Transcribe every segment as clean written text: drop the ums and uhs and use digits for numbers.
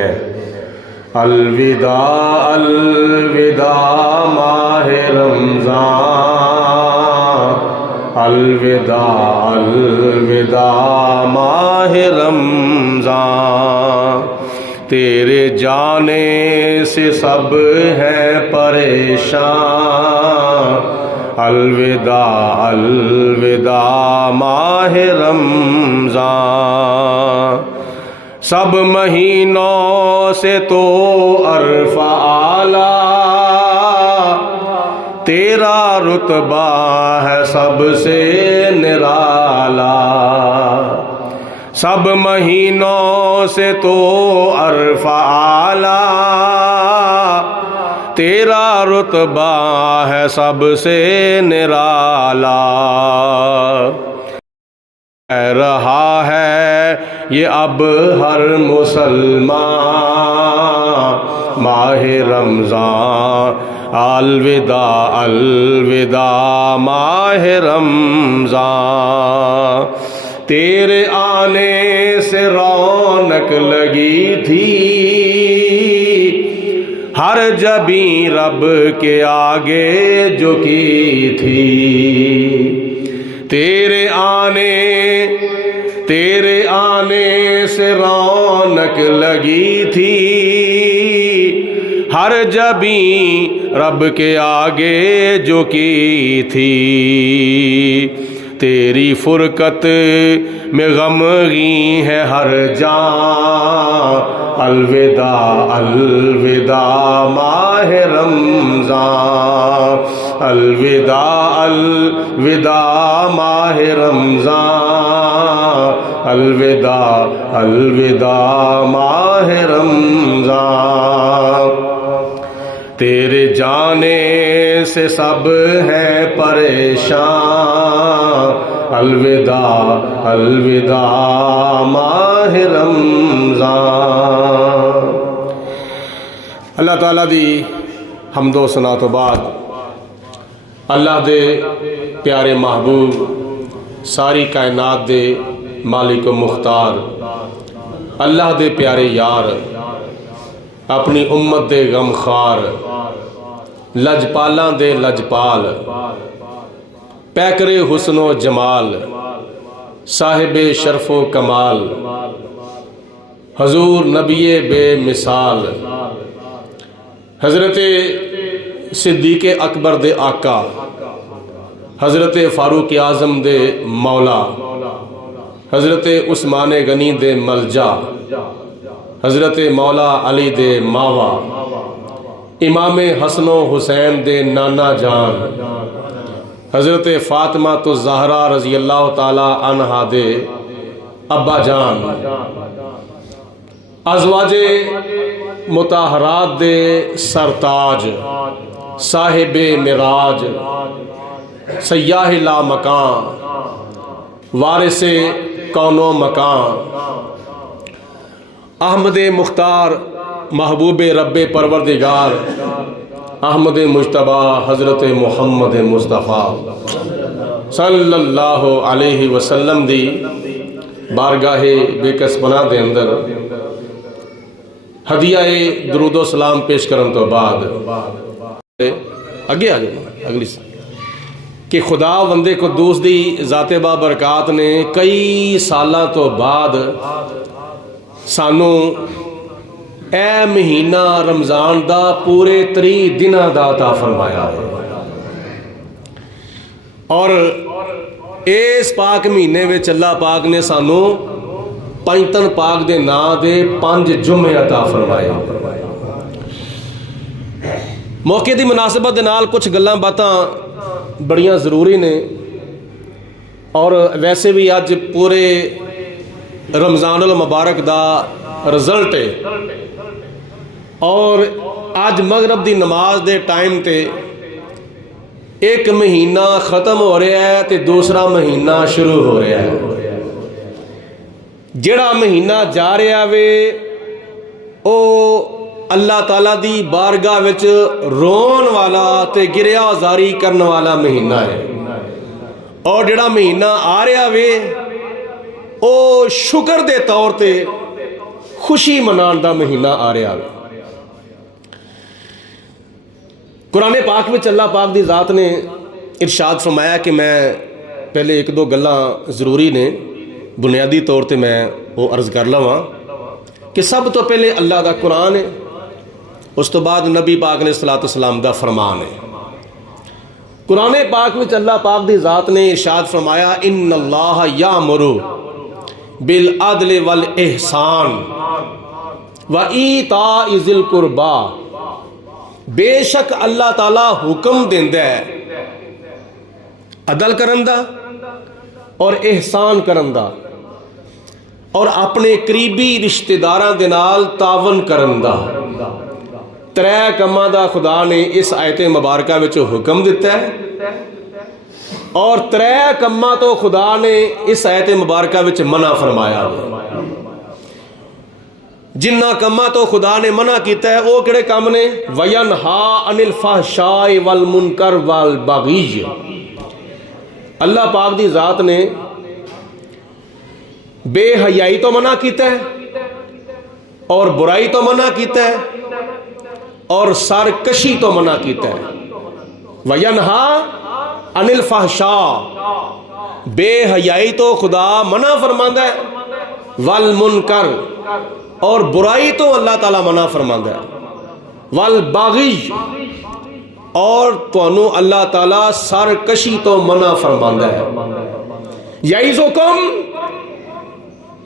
हैं। अलविदा अलविदा माहे रमज़ान, अलविदा अलविदा माहे रमज़ान। तेरे जाने से सब हैं परेशान, अलविदा अलविदा माहे रमज़ान। सब महीनों से तो अरफ़ा आला, तेरा रुतबा है सबसे निराला। सब महीनों से तो अरफ़ा आला, तेरा रुतबा है सबसे निराला। रहा है ये अब हर मुसलमान माहे रमज़ान, अलविदा अलविदा माहे रमज़ान। तेरे आने से रौनक लगी थी हर जबी रब के आगे झुकी थी। तेरे आने से रौनक लगी थी हर जबी रब के आगे झुकी थी। तेरी फुरकत में गमगी है हर जान, अलविदा अलविदा माहे रमज़ान, अलविदा अलविदा माहे रमज़ान, अलविदा अलविदा माहे रमज़ान। तेरे जाने से सब हैं परेशान, अलविदा अलविदा माहे रमज़ान। अल्लाह ताला दी हम्दो सना तो बाद अल्लाह दे प्यारे महबूब सारी कायनात दे मालिक व मुख्तार अल्लाह दे प्यारे यार अपनी उम्मत दे गमखार लजपालां दे लजपाल पैकरे हुस्नो जमाल साहिबे शरफो कमाल हजूर नबिये बेमिसाल हज़रत सिद्दीक़ अकबर दे आका हज़रत फ़ारूक आज़म दे मौला हज़रत उस्मान गनी दे मलजा हज़रत मौला अली दे मावा इमाम हसनो हुसैन दे नाना जान हज़रत फ़ातिमा तो ज़हरा रज़ी अल्लाह ताला अन्हा दे अब्बा जान अज़वाजे मुताहरात दे सरताज साहिबे मिराज सयाह ला मकान वारिसे कौनो मकान अहमद मुख्तार महबूब रब्बे परवरदिगार अहमद मुज्तबा हज़रत मुहम्मद मुस्तफ़ा सल्लल्लाहु अलैहि वसल्लम दी बारगाहे बेकसबना दे अंदर हदियाए दरूदो सलाम पेश करन तो बाद अगे आ जाओ अगली कि खुदा बंदे कुद्दूस दी ज़ाते बाबरकात ने कई सालों तो बाद सानू ए महीना रमज़ान दा पूरे 30 दिनां दा अता फरमाया है और इस पाक महीने में अल्लाह पाक ने सानू पैंतन पाक दे नां दे 5 जुमे अता फरमाए। मौके की मुनासबत दे नाल कुछ गल्लां बातां बड़ियां ज़रूरी ने और वैसे भी अज पूरे रमज़ानुल मुबारक दा रिजल्ट है और अज मगरब की नमाज दे टाइम ते एक महीना ख़त्म हो रहा है तो दूसरा महीना शुरू हो रहा है। जिहड़ा महीना जा रहा वे ओ अल्लाह ताला दी बारगाह विच रोन वाला ते गिरिया जारी करने वाला महीना है और जिहड़ा महीना आ रहा वे ओ शुक्र दे तौर ते खुशी मनाने का महीना आ रहा है। कुरान पाक में अल्लाह पाक की ज़ात ने इरशाद फरमाया कि मैं पहले एक दो गल्लां ज़रूरी ने बुनियादी तौर पर मैं वो अर्ज़ कर लवां कि सब तो पहले अल्लाह का कुरान है, उस तो बाद नबी पाक ने सलातो सलाम का फरमान है। कुरान पाक में अल्लाह पाक की ज़ात ने इरशाद फरमाया इन्नल्लाह यामुरु बिल अदल वल इहसान व ईताइ ज़िल कुर्बा, बेशक अल्लाह ताला हुक्म देंदा है अदल करन दा और एहसान करन दा और अपने करीबी रिश्तेदारां दे नाल तावन करन दा। त्रै कम्मां दा खुदा ने इस आयत मुबारका विच हुक्म दिता है और त्रै कम्मां तो खुदा ने इस आयत मुबारका विच मना फरमाया। जिन्ना कम्मां तो खुदा ने मना किया है वो किहड़े काम ने? वयनहा अनिल फहशाए वल मुनकर वल बगी। अल्लाह पाक दी ज़ात ने बेहयाई तो मना किया है और बुराई तो मना किया है और सरकशी तो मना किया है। वयनहा अनिल फहशा, बेहयाई तो खुदा मना फरमांदा है, वल मुनकर और बुराई तो अल्लाह ताला मना फरमांदा है, वल बागी और तुहानू अल्लाह ताला सरकशी तो मना फरमांदा है। यही हुक्म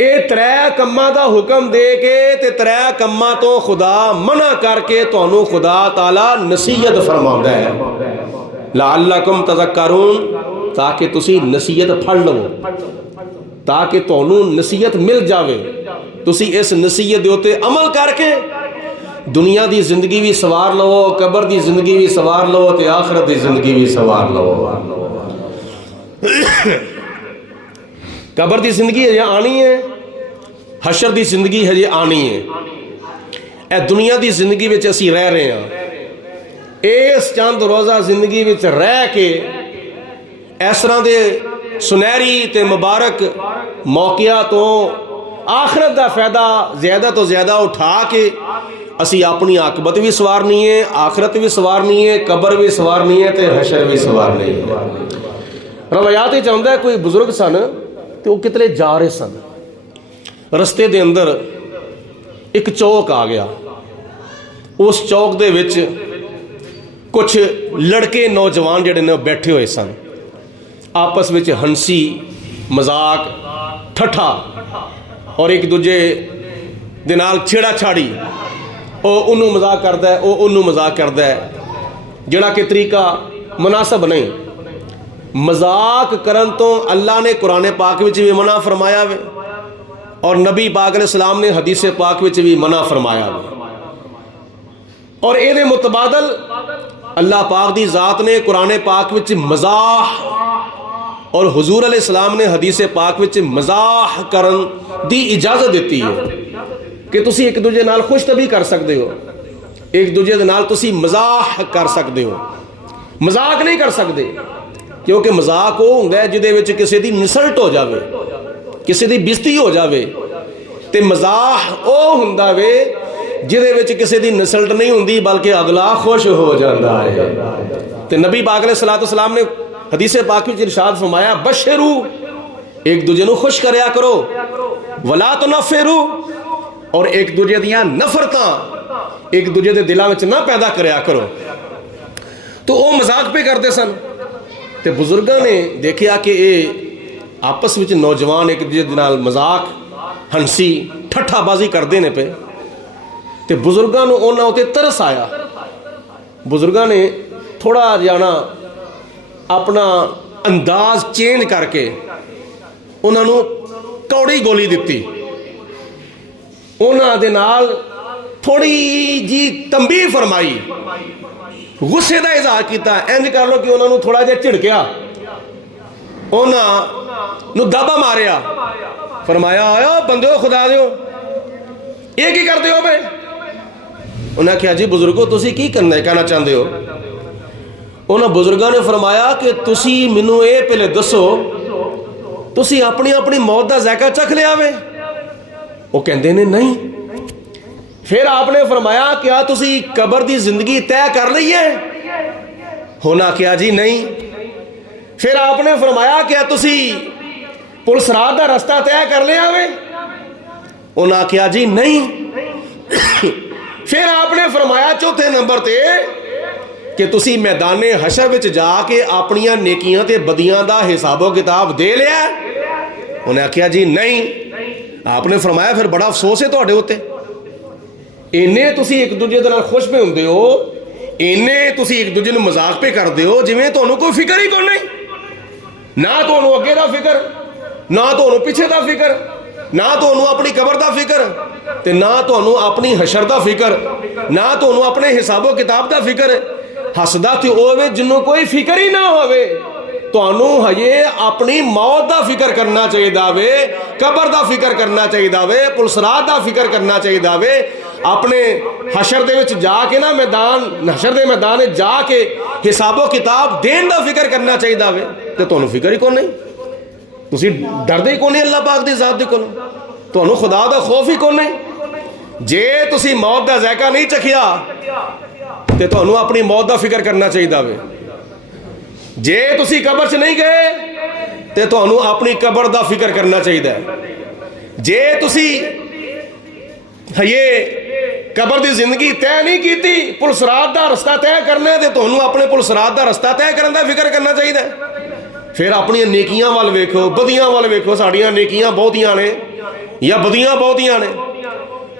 ये त्रै कम्मां दा हुक्म दे के ते त्रै कम्मां तो खुदा मना करके तुहानू खुदा ताला नसीहत फरमांदा है। लअल्लकुम तज़क्करून, ताकि तुसी नसीहत फड़ लवो, ताकि तुहानू नसीहत मिल जावे, तुसी इस नसीहत दे उत्ते अमल करके दुनिया की जिंदगी भी सवार लवो, कबर की जिंदगी भी सवार लवो ते आखिरत की जिंदगी भी सवार लवो। कबर की जिंदगी हजे आनी है, हशर की जिंदगी हजे आनी है। ए दुनिया की जिंदगी में असी रह रहे हैं, इस चंद रोज़ा जिंदगी में रह के इस तरह के सुनहरी ते मुबारक मौकिया तो आखिरत का फायदा ज्यादा तो ज्यादा उठा के असी अपनी आकबत भी सवारनी है, आखिरत भी सवारनी है, कबर भी सवारनी है ते हशर भी सवारनी है। रवायात चाहता है कोई बुजुर्ग सन तो वो कितने जा रहे सन, रस्ते दे अंदर एक चौक आ गया। उस चौक दे विच कुछ लड़के नौजवान जिहड़े ने बैठे हुए सन, आपस में हंसी मजाक ठट्ठा और एक दूजे दे नाल छेड़ा छाड़ी, उन्होंने मजाक करता है, उन्होंने मजाक करता है, जिहड़ा कि तरीका मुनासब नहीं। मजाक करन तो अल्लाह ने कुरान पाक विच भी मना फरमाया वे और नबी पाक ने सलाम ने हदीस पाक विच भी मना फरमाया वे। और ये मुतबादल अल्लाह पाक दी ज़ात ने कुरान पाक विच मजाह और हुजूर अलैहिस्सलाम ने हदीस पाक विच मजाह करन दी इजाजत दी है कि तुसी एक दूजे नाल खुश तभी कर सकते हो, एक दूजे दे नाल तुसी मजाह कर सकते हो, मजाक नहीं कर सकते, क्योंकि मजाक वो हुंदा है जिहदे विच किसी दी इंसल्ट हो जावे, किसी दी बेइज्जती हो जावे, ते मजाह वो हुंदा वे जिहदे विच किसी दी इंसल्ट नहीं हुंदी बल्कि अगला खुश हो जाता है। ते नबी पाक ने सलातो सलाम ने हदीस पाक विच इरशाद फरमाया बशरू, एक दूजे नूं खुश करया करो, वला तुनफिरू, और एक दूजे दियां नफरतां एक दूजे दे दिलों में ना पैदा करया करो। तो वो मजाक पे करते सन। तो बुजुर्गों ने देखा कि ये आपस में नौजवान एक दूजे दे नाल मजाक हंसी ठट्ठाबाजी करते हैं पे, तो बुजुर्गों को उन्होंने उत्ते तरस आया। बुजुर्गों ने थोड़ा जाना अपना अंदाज चेंज करके उन्होंने कौड़ी गोली दी, उन्होंने दे नाल थोड़ी जी तंबीह फरमाई, गुस्से का इजहार किया। इंज कर लो कि उन्होंने थोड़ा जिहा झिड़किया, उन्होंने दाबा मारिया, फरमाया आयो बंदो खुदा दिओ ये की करते हो भाई। उन्हें आख्या जी बुजुर्गो तुसी की कहना चाहते हो। उन्होंने बुजुर्गों ने फरमाया कि तुसी मैनू ये पहले दसो तुसी अपनी अपनी मौत का जायका चख लिया वे। वो कहते ने नहीं, फिर आपने फरमाया क्या तुसी कबर की जिंदगी तय कर ली है? उन्हें आख्या जी नहीं। फिर आपने फरमाया क्या तुसी पुलिस रात का रस्ता तय कर लिया वे? उन्हें आख्या जी नहीं। फिर आपने फरमाया चौथे नंबर ते कि तुसी मैदाने हशर विच जाके अपनियां नेकियां ते बदियां दा हिसाबो किताब दे लिया? उन्हें आख्या जी नहीं। आपने फरमाया फिर बड़ा अफसोस है तुहाडे उत्ते, इन्ने तुसी एक दूजे दे नाल खुश पे हुंदे हो, इन्ने तुसी एक दूजे नूं मजाक पे करदे हो जिवें तुहानूं कोई फिक्र ही कोई नहीं। ना तुहानूं अगे दा फिक्र, ना तुहानूं पिछे दा फिक्र, ना तुहानूं अपनी कबर दा फिक्र, ते ना तुहानूं अपनी हशर दा फिक्र, ना तुहानूं अपने हिसाबो किताब दा फिक्र। हसदा ते होवे जिन्नों कोई फिक्र ही ना होवे। तुहानूं हजे अपनी मौत दा फिक्र करना चाहिए वे, कबर दा फिक्र करना चाहिए वे, पुलसरात दा फिक्र करना चाहिए वे। अपने हशर दे विच जाके ना मैदान, हशर दे मैदान में जाके हिसाबो किताब देन दा फिक्र करना चाहिए वे, ते तुहानूं फिक्र ही कोई नहीं। तुसी डरदे ही कोई नहीं अल्लाह पाक दी ज़ात दे कोलों, तुहानूं खुदा दा खौफ ही कोई नहीं। जे तुसी मौत दा ज़ायका नहीं चखिया ते तुहानूं अपनी मौत दा फिक्र करना चाहिए वे। जे तुसी कबर च नहीं गए ते तुहानूं अपनी कबर दा फिक्र करना चाहिए। जे तुसी ये कबर की जिंदगी तय नहीं की, पुलिस रात का रस्ता तय करना है, तो तुहानूं अपने पुलिस रात का रस्ता तय करने का फिक्र करना चाहिए। फिर अपनी नेकियां वाल वेखो, बदियां वाल वेखो। साड़ियां नेकियां बहुतियां ने या बदियां बहुतियां ने।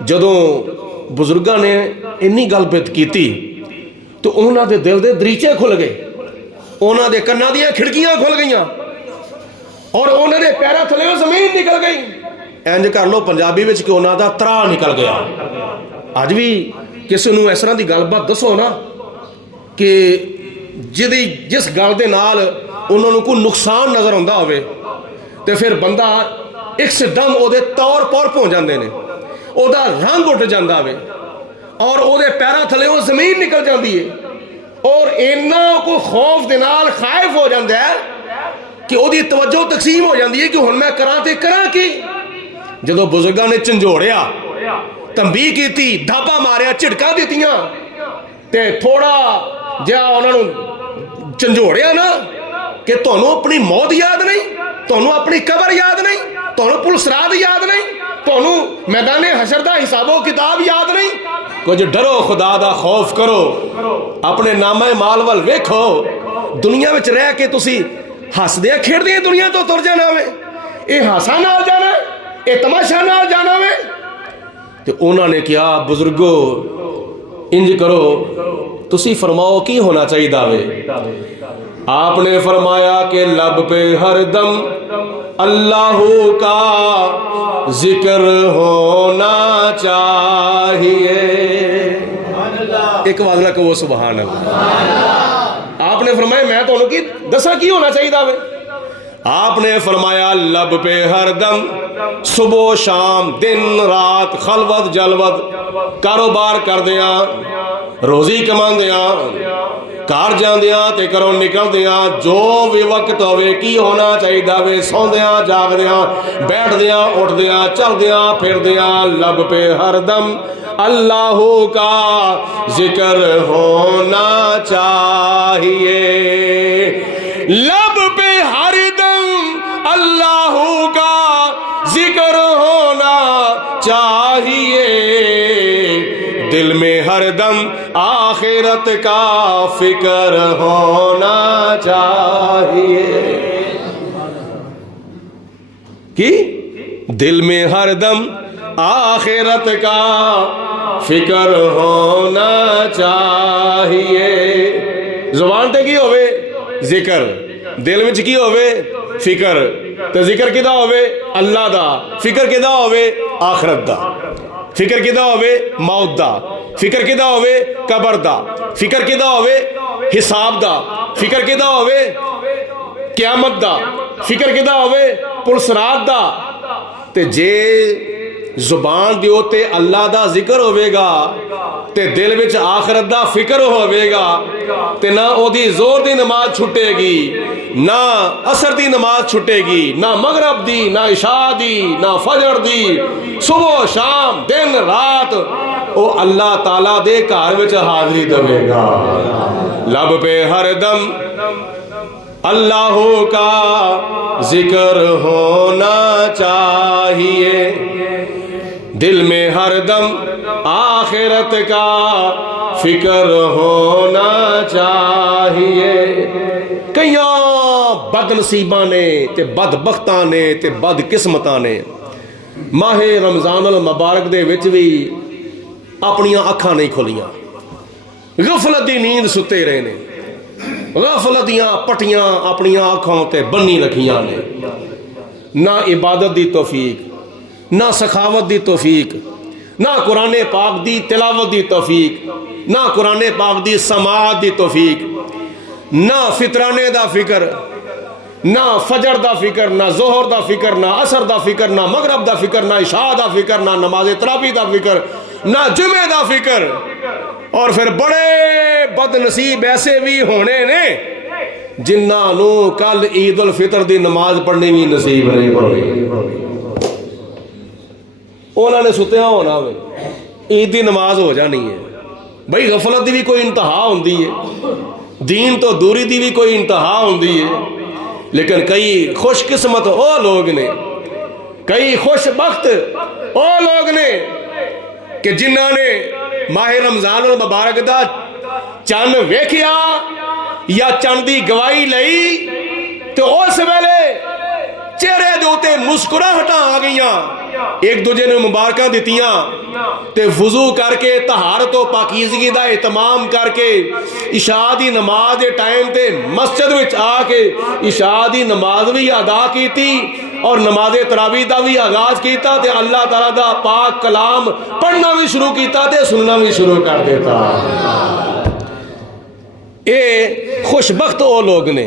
जदों बुजुर्गों ने इन्नी गलबात की तो उन्होंने दे दिल के दरीचे खुल गए, उन्होंने कन्ना दियां खिड़कियां खुल गई और उन्होंने पैरों थले जमीन निकल गई। इंज कर लो पंजाबी विच कि उन्हों का त्राह निकल गया। अज भी किसी नूं इस तरह की गलबात दसो ना कि जिस गल दे नाल उन्होंने कोई नुकसान नज़र आता होवे, तो फिर बंदा एकदम उहदे तौर पर हो जाते हैं, उहदा रंग उठ जाता वे और उहदे पैरों थले वो जमीन निकल जाती है और इन्ना को खौफ दे नाल खाइफ हो जाता है कि उहदी तवज्जो तकसीम हो जाती है कि हुण मैं करा ते करा की। जदों बुजुर्गों ने झंझोड़िया, तंबी की, धापा मारिया, झिड़का दित्तियां ते थोड़ा जिहा उन्होंने झंझोड़िया ना कि तुहानूं अपनी मौत याद नहीं, तुहानूं अपनी कबर याद नहीं, तुहानूं पुलिस रात याद नहीं, तुहानूं मैदाने हशर दा हिसाबो किताब याद नहीं। कुछ डरो, खुदा दा खौफ करो, अपने नामे माल वल वेखो। दुनिया विच रह के तुसी हसदे खेडदे दुनिया तो तुर जाना वे, ये हासा नाल जाना, ये तमाशा नाल जाना वे। तो उन्होंने क्या बुजुर्गो इंज करो, तुसी फरमाओ की होना चाहिए वे? आपने फरमाया कि लब पे हरदम अल्लाहू का जिक्र होना चाहिए। एक बात ना कहो सुभान अल्लाह। आपने फरमाया मैं तो की दसा की होना चाहिए वे? आपने फरमाया लब पे हरदम सुबह शाम दिन रात खलवत जलवत कारोबार करदिया, रोजी कमांदिया, घर जांदिया ते घरों निकलदिया, जो भी वक्त होवे की होना चाहिए वे? सौंदिया जागदिया, बैठदिया उठदिया, चलदिया फिरदिया, लब पे हरदम अल्लाहू का जिक्र होना चाहिए। लब पे हरदम अल्लाहू का जिक्र होना चाहिए, दिल में हरदम आखिरत का फिक्र होना चाहिए। कि दिल में हरदम आखिरत का फिक्र होना चाहिए। जुबान ते की होवे जिक्र, दिल विच की होवे फिक्र, ते जिक्र किदा होवे अल्लाह दा, फिक्र किदा होवे आखिरत दा, फिक्र किदा होवे मौत दा, फिक्र किदा होवे कबर दा, फिक्र किदा होवे हिसाब दा, फिक्र किदा होवे क्यामत दा, फिक्र किदा होवे पुलिस रात दा। ते जे जुबान दे उत्ते अल्लाह दा जिक्र होवेगा ते दिल विच आखरत दा फिक्र होवेगा ते ना ओदी जोर दी नमाज छुटेगी, ना असर दी नमाज छुटेगी, ना मगरब दी, ना इशा दी, ना फजर दी, सुबह शाम दिन रात ओ अल्लाह ताला दे घर विच हाजरी देवेगा। लब पे हरदम अल्लाह का जिक्र होना चाहिए, दिल में हरदम आखिरत का फिक्र होना चाहिए। कई बदनसीबा ने ते बदबख्तां ने ते बदकिस्मतां ने माहे रमजानुल मुबारक दे विच भी अपनियां अखां नहीं खोलियां, गफलत दी नींद सुते रहे ने, गफलत दियां पट्टियां अपनियां अखां ते बन्नी रखियां ने। ना इबादत दी तौफीक, ना सखावत दी तौफीक, ना कुरान पाक दी तिलावत दी तौफीक, ना कुरान पाक दी समाअत दी तौफीक, ना फितराने दा फिक्र, ना फजर दा फिक्र, ना जोहर दा फिक्र, ना असर दा फिक्र, ना मगरब दा फिक्र, ना इशा दा फिक्र, ना नमाज तरावी दा फिक्र, ना जुमे दा फिक्र। और फिर बड़े बदनसीब ऐसे भी होने ने जिन्होंने कल ईद उल फितर दी नमाज पढ़नी भी नसीब नहीं होनी। उन्होंने सुत्या होना वे, ईद की नमाज हो जानी है। भाई गफलत की भी कोई इंतहा होंदी है, दीन तो दूरी की भी कोई इंतहा होंदी है। लेकिन कई खुशकिस्मत वो लोग ने, कई खुशबख्त वो लोग ने कि जिन्होंने माहे रमजान मुबारक दा चंद वेखिया या चंद की गवाही लई तो उस वेले चेहरे दे उत्ते मुस्कुराहटां आ गईयां, एक दूजे ने मुबारकां दित्तियां ते वुजू करके तहारत तो पाकीज़गी दा एहतमाम करके इशा दी नमाज दे टाइम ते मस्जिद विच आके इशा दी नमाज भी अदा कीती और नमाज तरावी दा भी आगाज किया ते अल्लाह ताला दा पाक कलाम पढ़ना भी शुरू किया ते सुनना भी शुरू कर देता। ये खुशबख्त वो लोग ने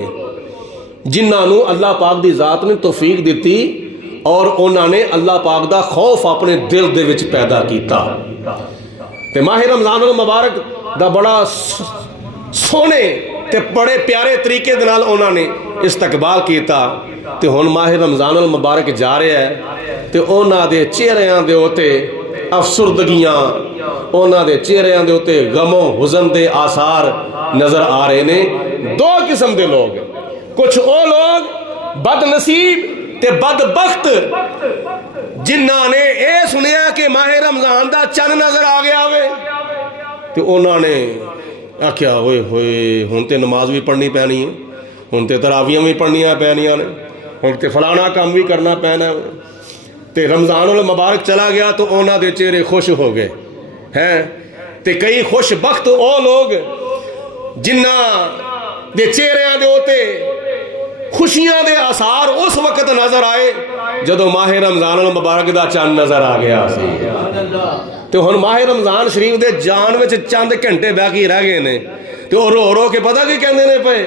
जिन्होंने अल्लाह पाक दी जात ने तौफीक दी और उन्होंने अल्लाह पाक दा खौफ अपने दिल दे विच पैदा किया। ते माह रमजानुल मुबारक दा बड़ा सोहने ते बड़े प्यारे तरीके दे नाल उन्होंने इस्तकबाल किया। ते हुण माह रमजानुल मुबारक जा रहा है ते उन्हां दे चेहरिਆਂ दे उत्ते अफसुरदगियां, उन्हां दे चेहरिਆਂ दे उत्ते गमो हुज़न दे आसार नजर आ रहे ने। दो किस्म के लोग, कुछ वो लोग बदनसीब ते बदबख्त जिन्हां ने यह सुनिया कि माह रमजान दा चंद नजर आ गया वे ते उन्होंने आख्या होए होए हुण ते नमाज भी पढ़नी पैनी है, हुण ते तरावियां भी पढ़नियां पैनियां ने, हुण ते फलाना काम भी करना पैना। ते रमजानुल मुबारक चला गया तो उन्हां दे चेहरे खुश हो गए हैं। ते कई खुशबख्त वो लोग जिन्हां दे चेहरिਆਂ दे उत्ते खुशियां दे आसार उस वक्त नजर आए जदों माह रमजानुल मुबारक दा चंद नजर आ गया। तो हुण माह रमजान शरीफ दे जान विच चंद घंटे बाकी रह गए ने ते रो रो के पता की कहंदे ने पे,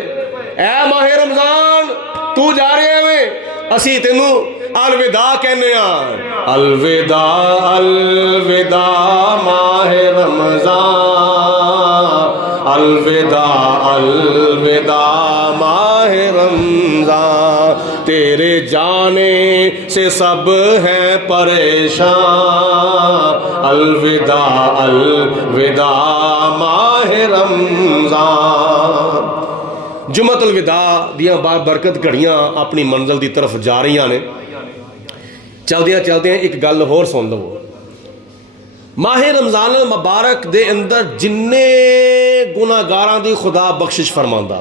ऐ माह रमजान तू जा रहा वे, असी तेनू अलविदा कहने आ। अलविदा अलविदा माह रमजान, अलविदा अलविदा माह रमजान, तेरे जाने से सब हैं परेशान। अलविदा अलविदा माह रमजान। जुमतुल विदा दियां बाबरकत घड़ियां अपनी मंजिल की तरफ जा रही ने। चलदियां चलदियां एक गल होर सुन लो। माह रमजान मुबारक दे अंदर जिन्ने गुनाहगारां दी खुदा बख्शिश फरमांदा,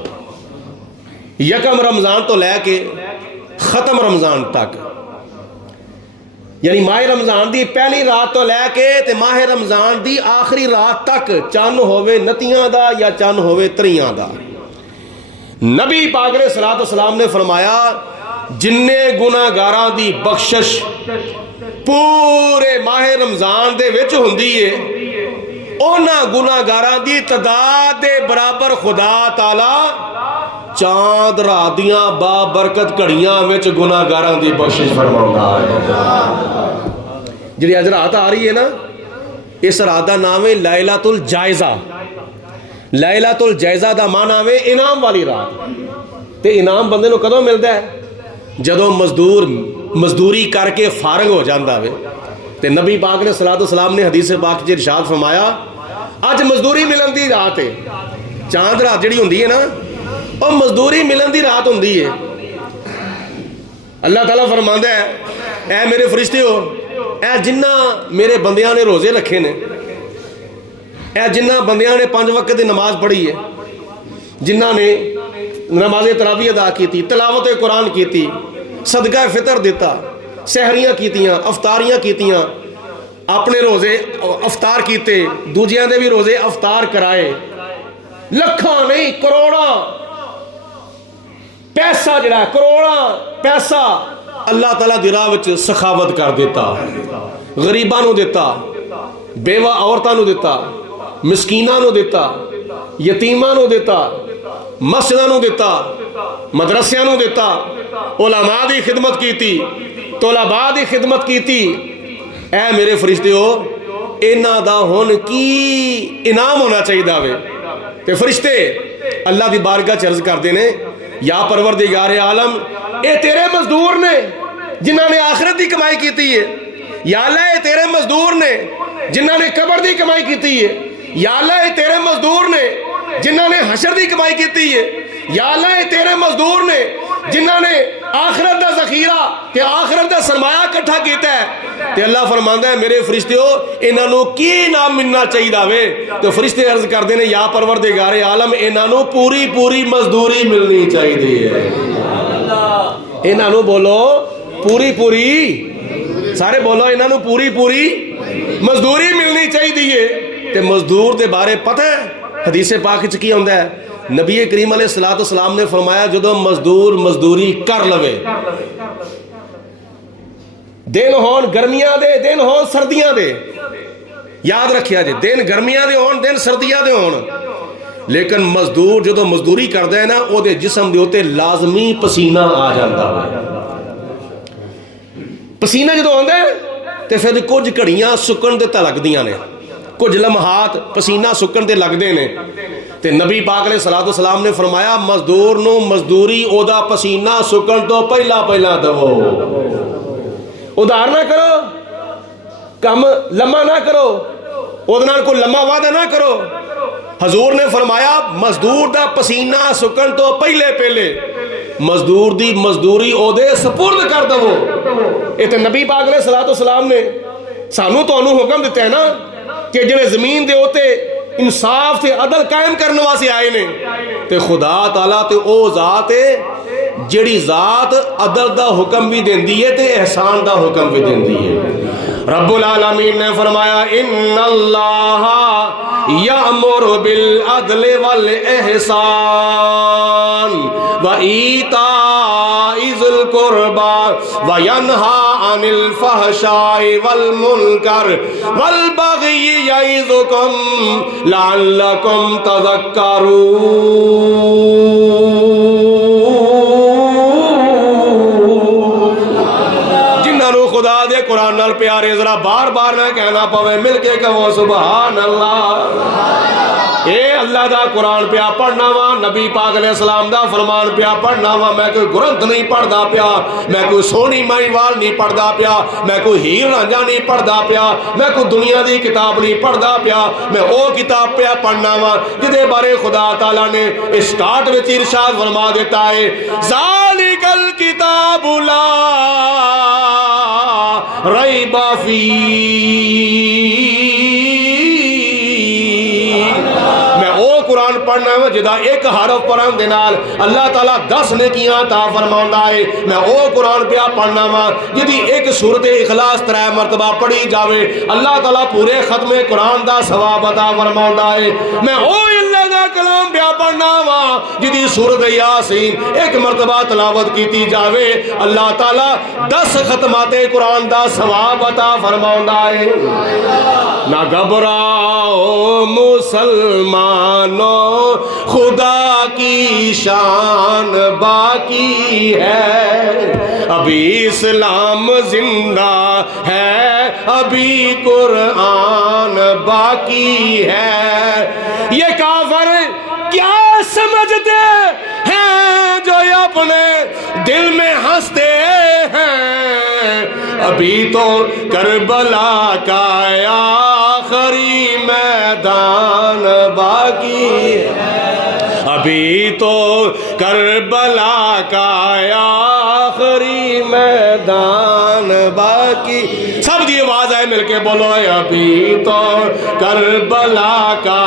यकम रमजान तो लैके ख़त्म रमजान तक, यानी माह रमजान दी पहली रात तो लैके ते माह रमजान दी आखिरी रात तक, चंद होवे नतियां दा या चंद होवे त्रियां दा, नबी पाक अलैहिस्सलातु वस्सलाम ने फरमाया जिन्ने गुनाहगारां दी बख्शिश पूरे माह रमजान दे विच हुंदी है, उन्हां गुनाहगारां दी तादाद दे बराबर खुदा ताला चांद रात दियां बाबरकत घड़ियां विच गुनाहगारां दी बख्शिश फरमाउंदा है। जी अज रात आ रही है ना, इस रात का नाम है लैलतुल जायज़ा। लैलतुल जायज़ा का माना है इनाम वाली रात। तो इनाम बंदे को कदों मिलता है? जदों मजदूर मजदूरी करके फारग हो जाता है। तो नबी पाक ने सलातो सलाम ने हदीस पाक च इरशाद फरमाया, अज मजदूरी मिलन की रात है। चांद रात जी होंगी है ना, और मजदूरी मिलन की रात होंगी है। अल्लाह ताला फरमांदा है, ऐ मेरे फरिश्ते हो, ऐ जिन्ना मेरे बंदियां ने रोजे रखे ने, ऐ जिन्ना बंदियां ने 5 वक्त की नमाज पढ़ी है, जिन्ना ने नमाज तरावी अदा की, तिलावत कुरान की, सदका फितर दिता, सहरियां कीतियां, अफतारियां कीतियां, अपने रोजे अफतार किए, दूजियां दे भी रोजे अफतार कराए, लखा नहीं करोड़ा पैसा जड़ा, करोड़ा पैसा अल्लाह ताला दी राह विच सखावत कर देता, गरीबां नूं दिता, बेवा औरतां नूं दिता, मिसकीनां नूं दिता, यतीमां नूं दिता, मस्जिदां नूं दिता, मदरसियां नूं दिता, उलमा दी खिदमत कीती, तोलाबा दी खिदमत कीती। ऐ मेरे फरिश्ते हो, इन्हां दा हुण की इनाम होना चाहिए वे। ते फरिश्ते अल्लाह दी बारगाह च अर्ज करदे ने, या परवरदिगार आलम, ये तेरे मजदूर ने जिन्हां ने आखिरत की कमाई की है। या अल्लाह ये तेरे मजदूर ने जिन्हां ने कबर की कमाई की है। या अल्लाह ये तेरे मजदूर ने जिन्हां ने हशर की कमाई की है। या अल्लाह ये तेरे मजदूर ने जिन्हां ने आखिरत का जखीरा ते आखिरत का सरमाया इकट्ठा किया है। ते अल्लाह फरमांदा है, मेरे फरिश्ते हो, इन्हां की नाम मिलना चाहिए वे। तो फरिश्ते अर्ज करते हैं, या परवरदिगार आलम, इन्हां पूरी पूरी मजदूरी मिलनी चाहिए है। इन्हां बोलो पूरी पूरी, सारे बोलो, इन्हां पूरी पूरी मजदूरी मिलनी चाहिए। ते मजदूर के बारे पता है हदीस पाक च की होंदा है? नबी करीम अलैहिस्सलातु वस्सलाम ने फरमाया, जो मजदूर मजदूरी कर लवे, दिन होन गर्मियां दे, दिन होन सर्दियां दे, याद रखिया जे, दिन गर्मियां दे होन, दिन सर्दियां दे होन, लेकिन मजदूर जो मजदूरी करता है ना, वो जिसम के उत्ते लाजमी पसीना आ जाता है। पसीना जो आता है तो फिर कुछ घड़ियां सुकन ते लगदियां ने, कुछ लम्हात पसीना सुकन ते लगते हैं। ते नबी पाक ने सलातो सलाम ने फरमाया, मजदूर नूं मजदूरी ओदा पसीना सुकन तो पहला पहला दवो। उधार ना करो, कम लम्मा ना करो, ओदे नाल कोई लम्मा वादा ना करो। हजूर ने फरमाया, मजदूर दा पसीना सुकन तो पहले पहले मजदूर दी मजदूरी ओदे सपुर्द कर दवो। ये तो नबी पाक ने सलातो सलाम ने सानू तुहानू हुक्म दिता है ना, कि जिहड़े जमीन दे उत्ते इंसाफ से अदल कायम करने वास्ते आए ने, ते खुदा ताला ते ओ जात है जिहड़ी जात अदल दा हुक्म भी देंदी है ते एहसान दा हुक्म भी देंदी है। रब्बुल आलमीन ने फरमाया, इन्नल्लाहा यामुरु बिल अदल वल एहसान व ईताइ ज़िल कुर्बा व यन्हा अनिल फहशाइ वल मुनकर वल बग़यि यइज़ुकुम लअल्लकुम तज़क्करून। जिन्होंने खुदा दे कुरान नाल प्यारे, जरा बार बार ना कहना पवे, मिलके कहो सुभान अल्लाह। ये अल्लाह दा कुरान पिया पढ़ना वा, नबी पाक अलैहिस्सलाम दा फरमान पिया पढ़ना वा। मैं कोई ग्रंथ नहीं पढ़दा पिया, मैं कोई सोहनी माहीवाल नहीं पढ़दा पिया, मैं कोई हीर रांझा नहीं पढ़दा पिया, मैं कोई दुनिया दी किताब नहीं पढ़दा पिया। मैं वो किताब पिया पढ़ना वा जिदे बारे खुदा ताला ने स्टार्ट विच इरशाद फरमा देता है, ज़ालिकल किताबु ला रैबा फी। कुरान पढ़ना है जिदा एक हरफ पढ़न दे नाल अल्लाह ताला 10 नेकियां ता फरमांदा है। मैं वो कुरान पिया पढ़ना वा जिदी एक सूरत इखलास 3 मरतबा पढ़ी जावे, अल्लाह ताला पूरे खत्मे कुरान दा सवाब अता फरमांदा है। मैं वो अल्लाह दा कलाम पिया पढ़ना वा जिदी सूरत यासीन एक मरतबा तिलावत कीती जावे, अल्लाह ताला 10 खत्माते कुरान दा सवाब अता फरमांदा है। ना घबराओ मुसलमानों, खुदा की की शान बाकी है, अभी इस्लाम जिंदा है, अभी कुरान बाकी है। ये काफिर क्या समझते हैं जो ये अपने दिल में हंसते हैं, अभी तो करबला का आखिरी मैदान बाकी है, अभी तो करबला का आखिरी मैदान बाकी। सब दी आवाज है मिलके बोलो, अभी तो करबला का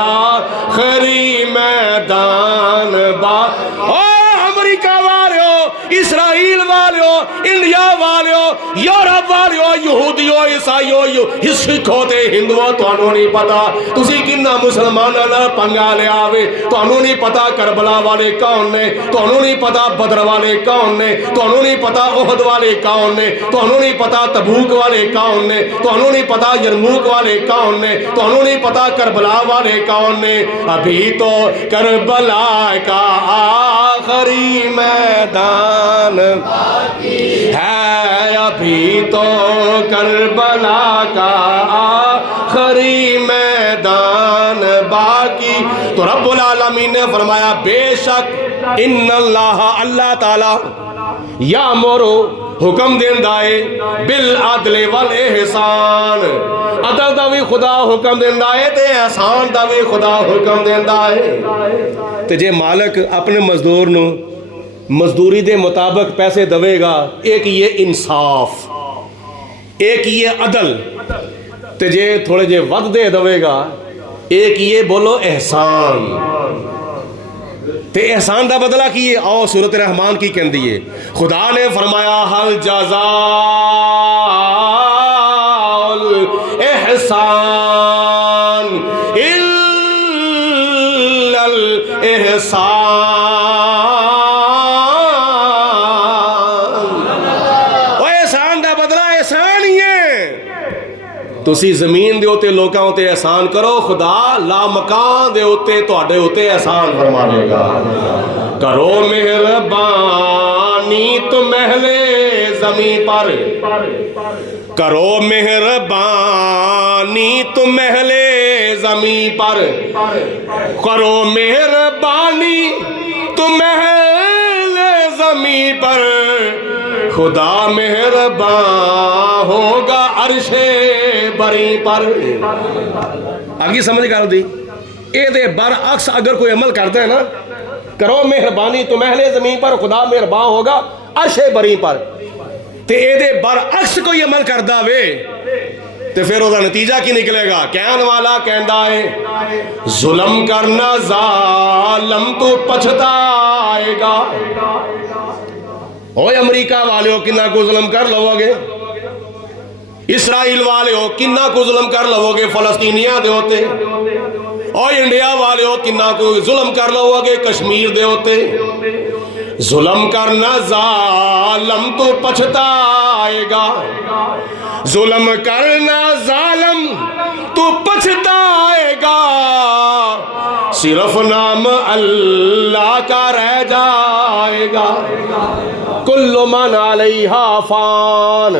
आखिरी मैदान बाकी। अमेरिका वालों, इसराइल वालों, इंडिया वालों, यूरोप वालों, यहूदियों, ईसाइयों, सिखों ते हिंदुओं, तुहानू नहीं पता तुसी किन्ना मुसलमानां नाल पंगा लिया वे। तुहानू नहीं पता करबला वाले कौन ने, तुहानू नहीं पता बदर वाले कौन ने, तुहानू नहीं पता ओहद वाले कौन ने, तुहानू नहीं पता तबूक वाले कौन ने, तुहानू नहीं पता यरमूक वाले कौन ने, तुहानू नहीं पता करबला वाले कौन ने। अभी तो करबला का आखिरी मैदान है, अभी तो करबला का आखिरी मैदान बाकी। तो रब्बुल आलमीन ने फरमाया, बेशक इन्नल्लाह, अल्लाह ताला, यामुरु, हुक्म देंदा है, बिल अदल वल एहसान, अदल दा भी खुदा हुक्म देंदा है ते एहसान दा भी खुदा हुक्म देंदा है। ते जे मालिक अपने मजदूर नू मजदूरी दे मुताबिक पैसे देवेगा, एक ये इंसाफ, एक ये अदल, ते जे थोड़े जे वध दे देवेगा, एक ये बोलो एहसान। ते एहसान का बदला की है, आओ सूरत रहमान की कहती है, खुदा ने फरमाया, हल जज़ाउल एहसान इल्लल एहसान। तुसी जमीन दे उत्ते लोकां उत्ते एहसान करो, खुदा ला मकान दे उत्ते तुहाडे उत्ते एहसान फरमावेगा। करो मेहरबानी तो महले जमी पर, करो मेहरबानी तो महले जमी पर, करो मेहरबानी तो महले जमी पर, खुदा मेहरबान होगा अर्शे बरी पर। आगे समझ कर दी, ये बरअक्स अगर कोई अमल करता है ना, करो मेहरबानी तो महले जमीन पर, खुदा मेहरबान होगा अर्शे बरी पर, ते ये बरअक्स कोई अमल करदा वे ते फिर उसका नतीजा की निकलेगा। कहने वाला कहता है, जुल्म करना जालिम तो पछताएगा। ओए अमेरिका वाले हो, किन्ना को जुल्म कर लोगे, इसराइल वाले हो, किन्ना को जुल्म कर लोगे फलस्तीनिया दे होते, और इंडिया वाले हो, किन्ना को जुल्म कर लोगे कश्मीर दे होते। जुल्म करना जालिम तो पछताएगा, जुल्म करना जालिम तो पछताएगा, सिर्फ नाम अल्लाह का रह जाएगा। कुल्लु मन अलैहा फान,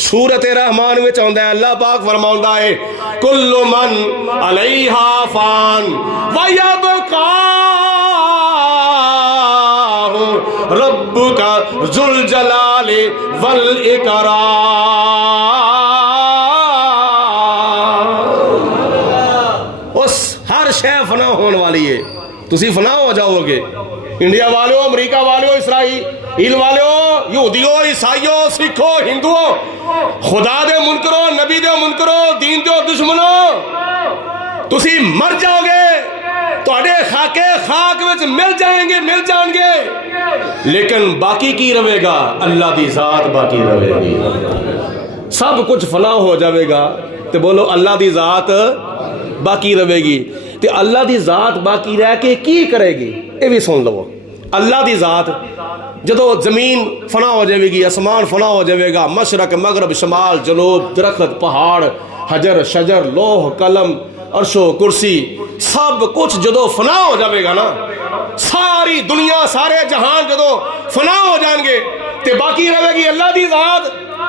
सूरत रहमान में आंदा है, अल्लाह पाक फरमांदा है, कुल्लु मन अलैहा फान वयबका रब्बुका जुल जलाल वल इकराम। उस हर शय फना होने वाली है, तुसी फना हो जाओगे। इंडिया वालों, अमेरिका वालों, इसराइल वालों, यहूदियों, ईसाइयों, सिखों, हिंदुओं, खुदा दे मुनकरो, नबी दे मुनकरो, दीन दे दुश्मनों, तुसी मर जाओगे, तुहाडे खाके खाक विच मिल जाएंगे, लेकिन बाकी की रहेगा, अल्लाह दी जात बाकी रहेगी। सब कुछ फना हो जाएगा, तो बोलो अल्लाह दी जात बाकी रहेगी। तो अल्लाह दी जात बाकी रह के की करेगी, ये भी सुन लो। अल्लाह दी जात जदों जमीन फना हो जाएगी, आसमान फना हो जाएगा, मशरक मगरब शमाल जनूब, दरख्त पहाड़, हजर शजर, लोह कलम, अर्शो कुर्सी सब कुछ जदों फना हो जाएगा ना, सारी दुनिया सारे जहान जदों फना हो जाएंगे ते बाकी रहेगी अल्लाह दी ज़ात,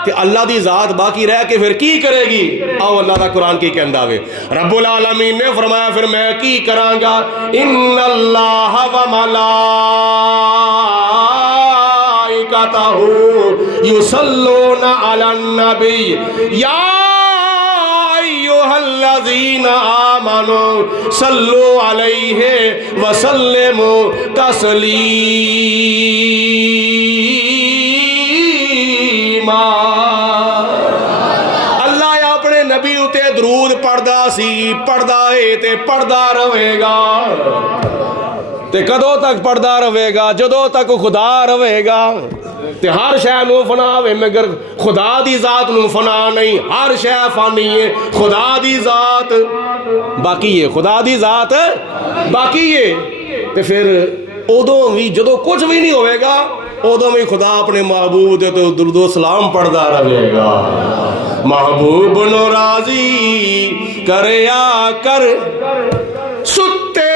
ते अल्लाह दी ज़ात बाकी रह के फिर की करेगी। आओ अल्लाह दा कुरान की कहंदा वे, रब्बुल आलमीन ने फरमाया फिर मैं की करांगा, इन्नल्लाह व मलाइकतहू युसल्लूना अलन नबी या अय्युहल्लज़ीना आमनू सल्लू अलैहि व सल्लिमू तस्लीमा। अल्लाह अपने नबी उते दरूद पढ़दा सी, पढ़दा है ते पढ़दा रहेगा। ते कदों तक पढ़दा रहेगा? जदों तक खुदा रहेगा। ते हर शय नूं फना होवे मगर खुदा दी जात नूं फना नहीं। हर शय फानी है, खुदा दी जात बाकी है, खुदा दी जात बाकी है। ते फिर उदों भी जदों कुछ भी नहीं होवेगा उदों भी खुदा अपने महबूब दे तो दुरूद सलाम पढ़दा रहेगा। महबूब नो राजी करया कर, सुते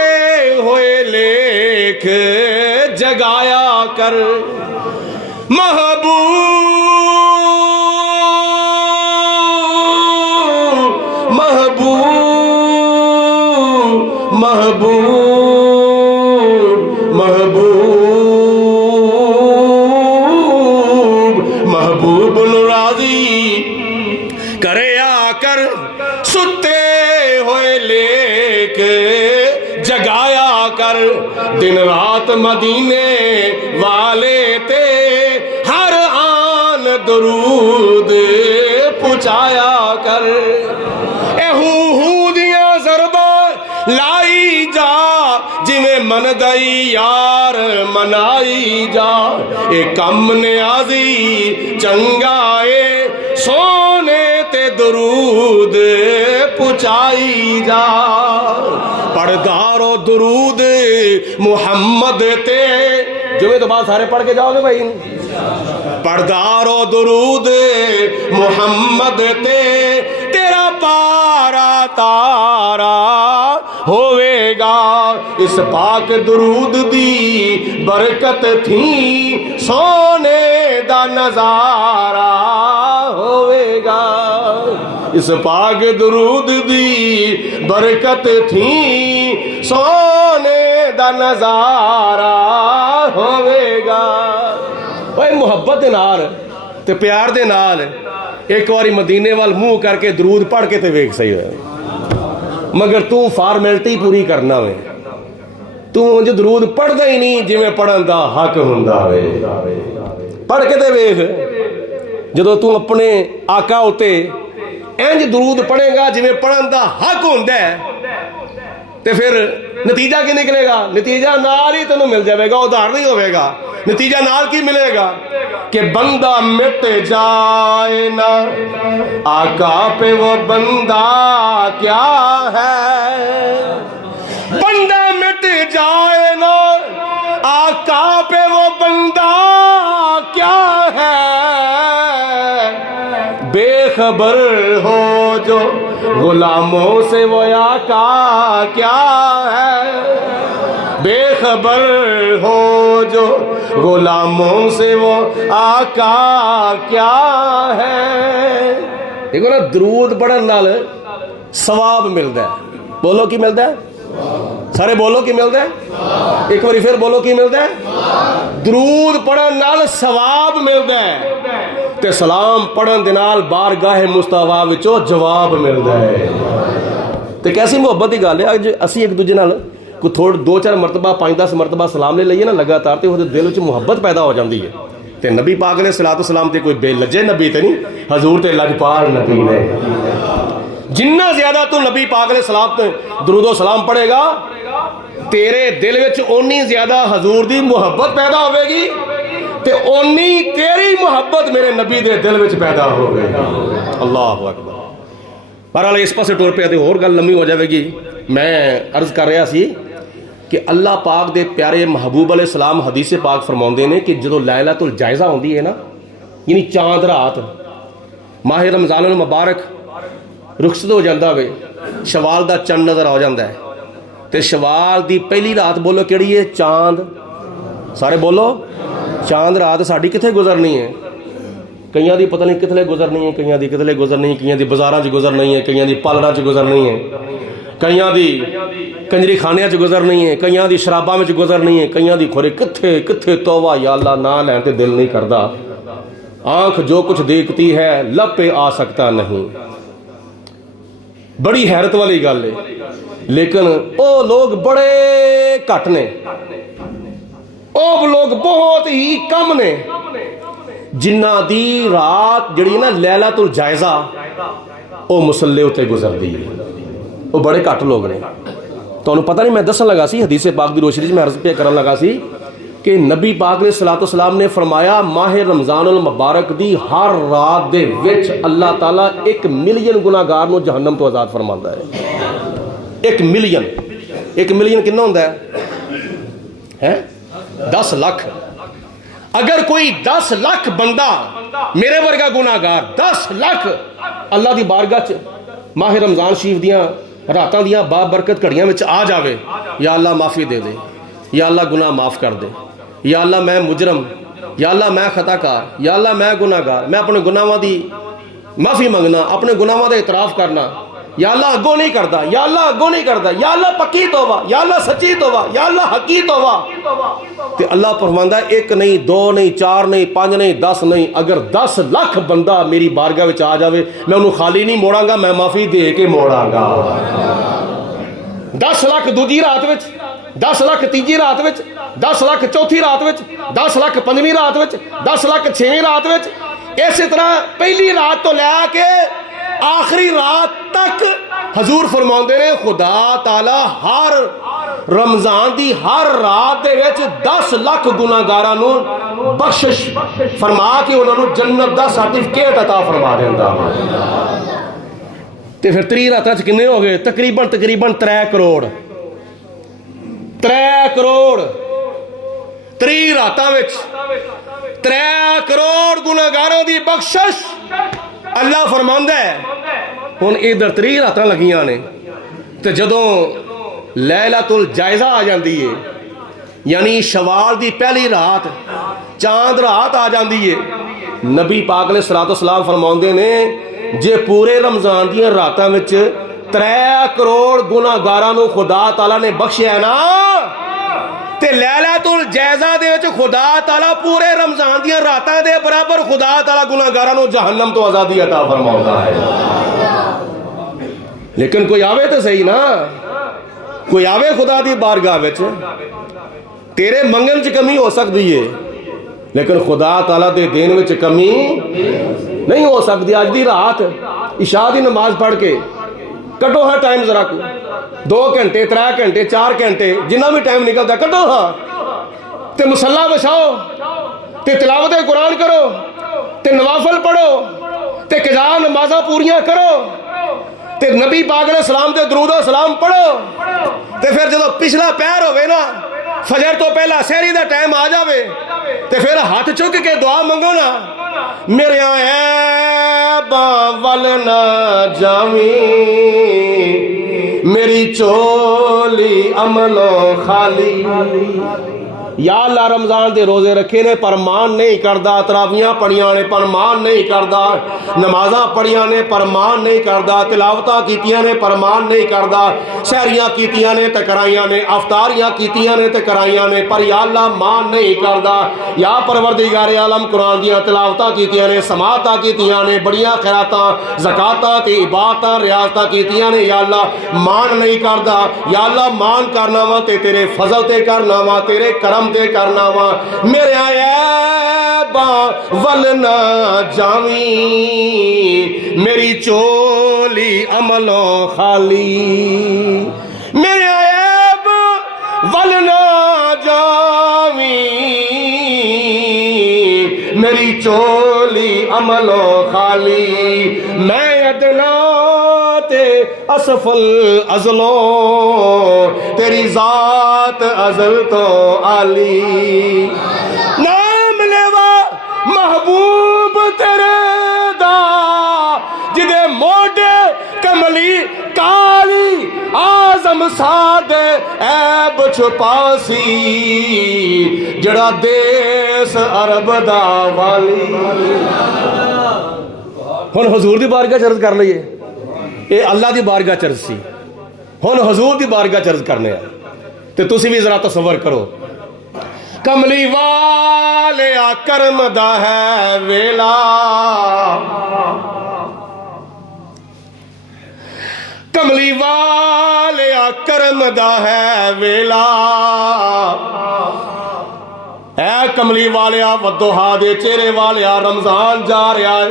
हुए लेख जगाया कर। महबूब महबूब महबूब महबूब महबूब राजी करे आकर, सुते हुए लेके जगाया कर। दिन रात मदीने वाले ते हर आन दरूद पुचाया कर। एहू दिया ज़रबा लाई जा, जिमें मन दई यार मनाई जा। ए कम नियाजी चंगाए सोने ते दरूद पुचाई जा। पढ़दारो दरूद मुहम्मद ते, जुमे तो बाद सारे पढ़ के जाओगे भाई। पढ़दारो दरूद मुहम्मद ते, तेरा पारा तारा होवेगा। इस पाक दरूद दी बरकत थी, सोने दा नजारा होवेगा। इस पाक दरूद दी बरकत थी, सोने दा नजारा होवेगा। भाई मुहब्बत दे नाल ते प्यार दे नाल एक बारी मदीने वाल मुंह करके दरूद पढ़ के ते वेख सही होया। मगर तू फॉर्मेलिटी पूरी करना वे, तू उंज दरूद पढ़दा ही नहीं जिवें पढ़न दा हक हुंदा वे। पढ़ के ते वेख, जदों तू अपने आका उते इंज दरूद पढ़ेगा जिवें पढ़न दा हक हुंदा है, ते फिर नतीजा की निकलेगा? नतीजा नाल ही तेनों मिल जाएगा, उधार नहीं होगा। नतीजा नाल की मिलेगा कि बंदा मिट जाए ना, आका पे वो बंदा क्या है। बंदा मिट जाए ना, आका पे वो बंदा क्या है। बेखबर हो जो गुलामों से वो आका क्या है। बेखबर हो जो गुलामों से वो आका क्या है। देखो ना, दरूद पढ़न नाल सवाब मिलता है। बोलो की मिलता है? सारे बोलो की मिलता है? एक बार फिर बोलो की मिलता है? दरूद पढ़न नाल सवाब मिलता है, ते सलाम पढ़न दे नाल बारगाह मुस्तफा विचों जवाब मिलता है। तो कैसी मुहब्बत की गल है। अज असी एक दूजे नाल कोई थोड़ 2-4 मरतबा 5-10 मरतबा सलाम ले लईए ना लगातार, तो उसके दिल में मुहब्बत पैदा हो जाती है। तो नबी पाक ने सलातो सलाम ते कोई बेलजे नबी तो नहीं, हजूर ते लजपाल नबी ने। जिन्ना ज्यादा तू नबी पाक ने सलाम ते दरूदो सलाम पढ़ेगा, तेरे दिल में उन्नी ज्यादा हजूर की मुहब्बत पैदा होगी, ते उन्नी तेरी मुहब्बत मेरे नबी के दिल में पैदा होगी। अल्लाह अकबर। बहरहाल इस पासे टुर पे होर गल लंबी हो जाएगी। मैं अर्ज कर रहा सी कि अल्लाह पाक दे प्यारे महबूब अलैहि सलाम हदीस पाक फरमाते हैं कि जो लैलतुल जायज़ा होती है ना, यानी चांद रात माह रमज़ान मुबारक रुखसत हो जाता वे, शवाल दा चंद नज़र आ जाता है। तो शवाल दी पहली रात बोलो किहड़ी है? चांद। सारे बोलो चांद रात साड़ी कित्थे गुजरनी है? कईयां दी पता नहीं कितने गुजरनी है, कईयां दी कितने गुजरनी है, कईयां दी बाजारां च गुजरनी है, कईयां दी पार्लरां च गुजरनी है, कईयां दी कंजरी खानियां च गुजरनी है, कईयां दी शराबां में गुजरनी है, कईयां दी खोरे कित्थे कित्थे। तौबा या अल्लाह, ना लैन ते दिल नहीं करता। आंख जो कुछ देखती है लब पे आ सकता नहीं। बड़ी हैरत वाली गल है। लेकिन वो लोग बड़े घट ने, वो लोग बहुत ही कम ने जिन्हां दी रात जिहड़ी ना लैलातुल जायज़ा वो मुसल्ले उत्ते गुजरदी है। वो बड़े घट लोग ने। तुहानूं पता नहीं, मैं दसन लगा सी हदीस पाक की रोशनी मैं अर्ज़ पे करन लगा सी कि नबी पाक ने सलातो सलाम ने फरमाया माह रमज़ानुल मुबारक दी हर रात दे विच अल्लाह ताला 1 मिलियन गुनाहगार नूं जहन्नम तो आज़ाद फरमांदा है। 1 मिलियन। 1 मिलियन कितना होंदा है? 10 लाख। अगर कोई 10 लाख बंदा मेरे वर्गा गुनाहगार 10 लाख अल्लाह की बारगाह च माह रमज़ान शरीफ दियां रातां दियां बाबरकत घड़ियां विच आ जावे, या अल्लाह माफ़ी दे दे, या अल्लाह गुनाह माफ़ कर दे, या अल्लाह मैं मुजरम, या अल्लाह मैं खताकार, या अल्लाह मैं गुनाहगार, मैं अपने गुनाहों की माफ़ी मंगना, अपने गुनाहों का इतराफ़ करना, या अल्लाह अगों नहीं करता, या अल्लाह अगों नहीं करता, या अल्लाह पक्की तौबा, या अल्लाह सच्ची तौबा, या अल्लाह हकी तौबा। तो अल्लाह फरमांदा 1 नहीं 2 नहीं 4 नहीं 5 नहीं 10 नहीं, अगर 10 लाख बंदा मेरी बारगाह में आ जाए मैं उन्होंने खाली नहीं मोड़ांगा, मैं माफ़ी दे के मोड़ांगा। 10 लाख दूजी रात में, 10 लाख तीजी रात में, 10 लाख चौथी रात में, 10 लाख पंजवीं रात में, 10 लाख छेवीं रात में। इस तरह पहली रात तो लैके आखिरी रात तक हजूर फरमाते ने खुदा ताला हर रमजान की हर रात दे विच 10 लाख गुनाहगारां नूं बख्शिश फरमा के उन्होंने जन्नत का सर्टिफिकेट अता फरमा देंदा। तो फिर 3 रातां च किन्ने हो गए? तकरीबन 3 करोड़। 3 करोड़ 3 रातां विच 3 करोड़ गुनाहगारों की बख्शिश अल्लाह फरमांदा है। हुण इधर 3 रातां लगियां ने, तो जदों लैलातुल जायज़ा आ जाती है, यानी शवाल की पहली रात चांद रात आ जाती है, नबी पाक ने सलातो सलाम फरमाते ने जे पूरे रमजान दी रातां विच 3 करोड़ गुनाहगारां नूं खुदा ताला ने बख्शिया ना, ते लैलातुल जायज़ा दे विच खुदा ताला पूरे रमजान दी रातां दे बराबर खुदा ताला गुनाहगारां नूं जहन्नम तो आज़ादी अता फरमाउंदा है। लेकिन कोई आवे तो सही ना, कोई आवे खुदा दी बारगाह विच, तेरे मंगन च कमी हो सकती है लेकिन खुदा ताला दे देन विच कमी नहीं हो सकती। अज दी रात इशा दी नमाज पढ़ के कटो हाँ टाइम जरा को 2 घंटे 3 घंटे 4 घंटे जिन्ना भी टाइम निकलता कटो हाँ, ते मुसल्ला बछाओ, ते तिलावत कुरान करो, ते नवाफल पढ़ो, ते कज़ा नमाज़ा पूरियां करो, ते नबी पाक ने सलाम ते दरूद सलाम पढ़ो। ते फिर जो पिछला पैर होवे ना, फजर तो पहला सहरी का टाइम आ जावे, ते फिर हाथ चुक के दुआ मंगो ना, मेरे ऐबां वल ना जावी, मेरी चोली अमलों खाली। या अल्लाह रमजान के रोजे रखे ने पर मान नहीं करता, तरावियां पढ़ियां ने पर मान नहीं करता, नमाजा पढ़ियां ने पर मान नहीं करता, तिलावतां कीतियां ने पर मान नहीं करता, सहरियां कीतियां ने ते कराइयां ने, अफतारियां कीतियां ने ते कराइयां ने, पर या अल्लाह मान नहीं करता। या परवरदिगार आलम कुरान दियां तिलावतां कीतियां ने, समातां कीतियां ने, बड़ियां खैरातां ज़कातां ते इबादतां रियासतां कीतियां ने, या अल्लाह मान नहीं करता। या अल्लाह मान करना वा ते तेरे फजल ते करना वा, तेरे करम ते करना वा, मेरे ऐबां वल ना जावी, मेरी चोली अमलों खाली। मेरे ऐब वल ना जावी, मेरी चोली अमलों खाली। मैं अदना ते असफल अजलों, तेरी जात अजल तो आली। नाम लेवा महबूब तेरे दा, जिदे मोढे कमली का सादे ऐब छुपासी जड़ा देस अरब दा वाली। हुण हजूर दी बारगाह च अर्ज कर लईए, ये अल्लाह दी बारगाह च अर्ज सी, हुण हजूर दी बारगाह च अर्ज करने ते तुसी भी जरा तसव्वुर करो। कमली वाले करम दा है वेला, कमली वाले करम दा है वेला, ऐ कमली वालिया वदोहा दे चेहरे वालिया रमजान जा रहा है,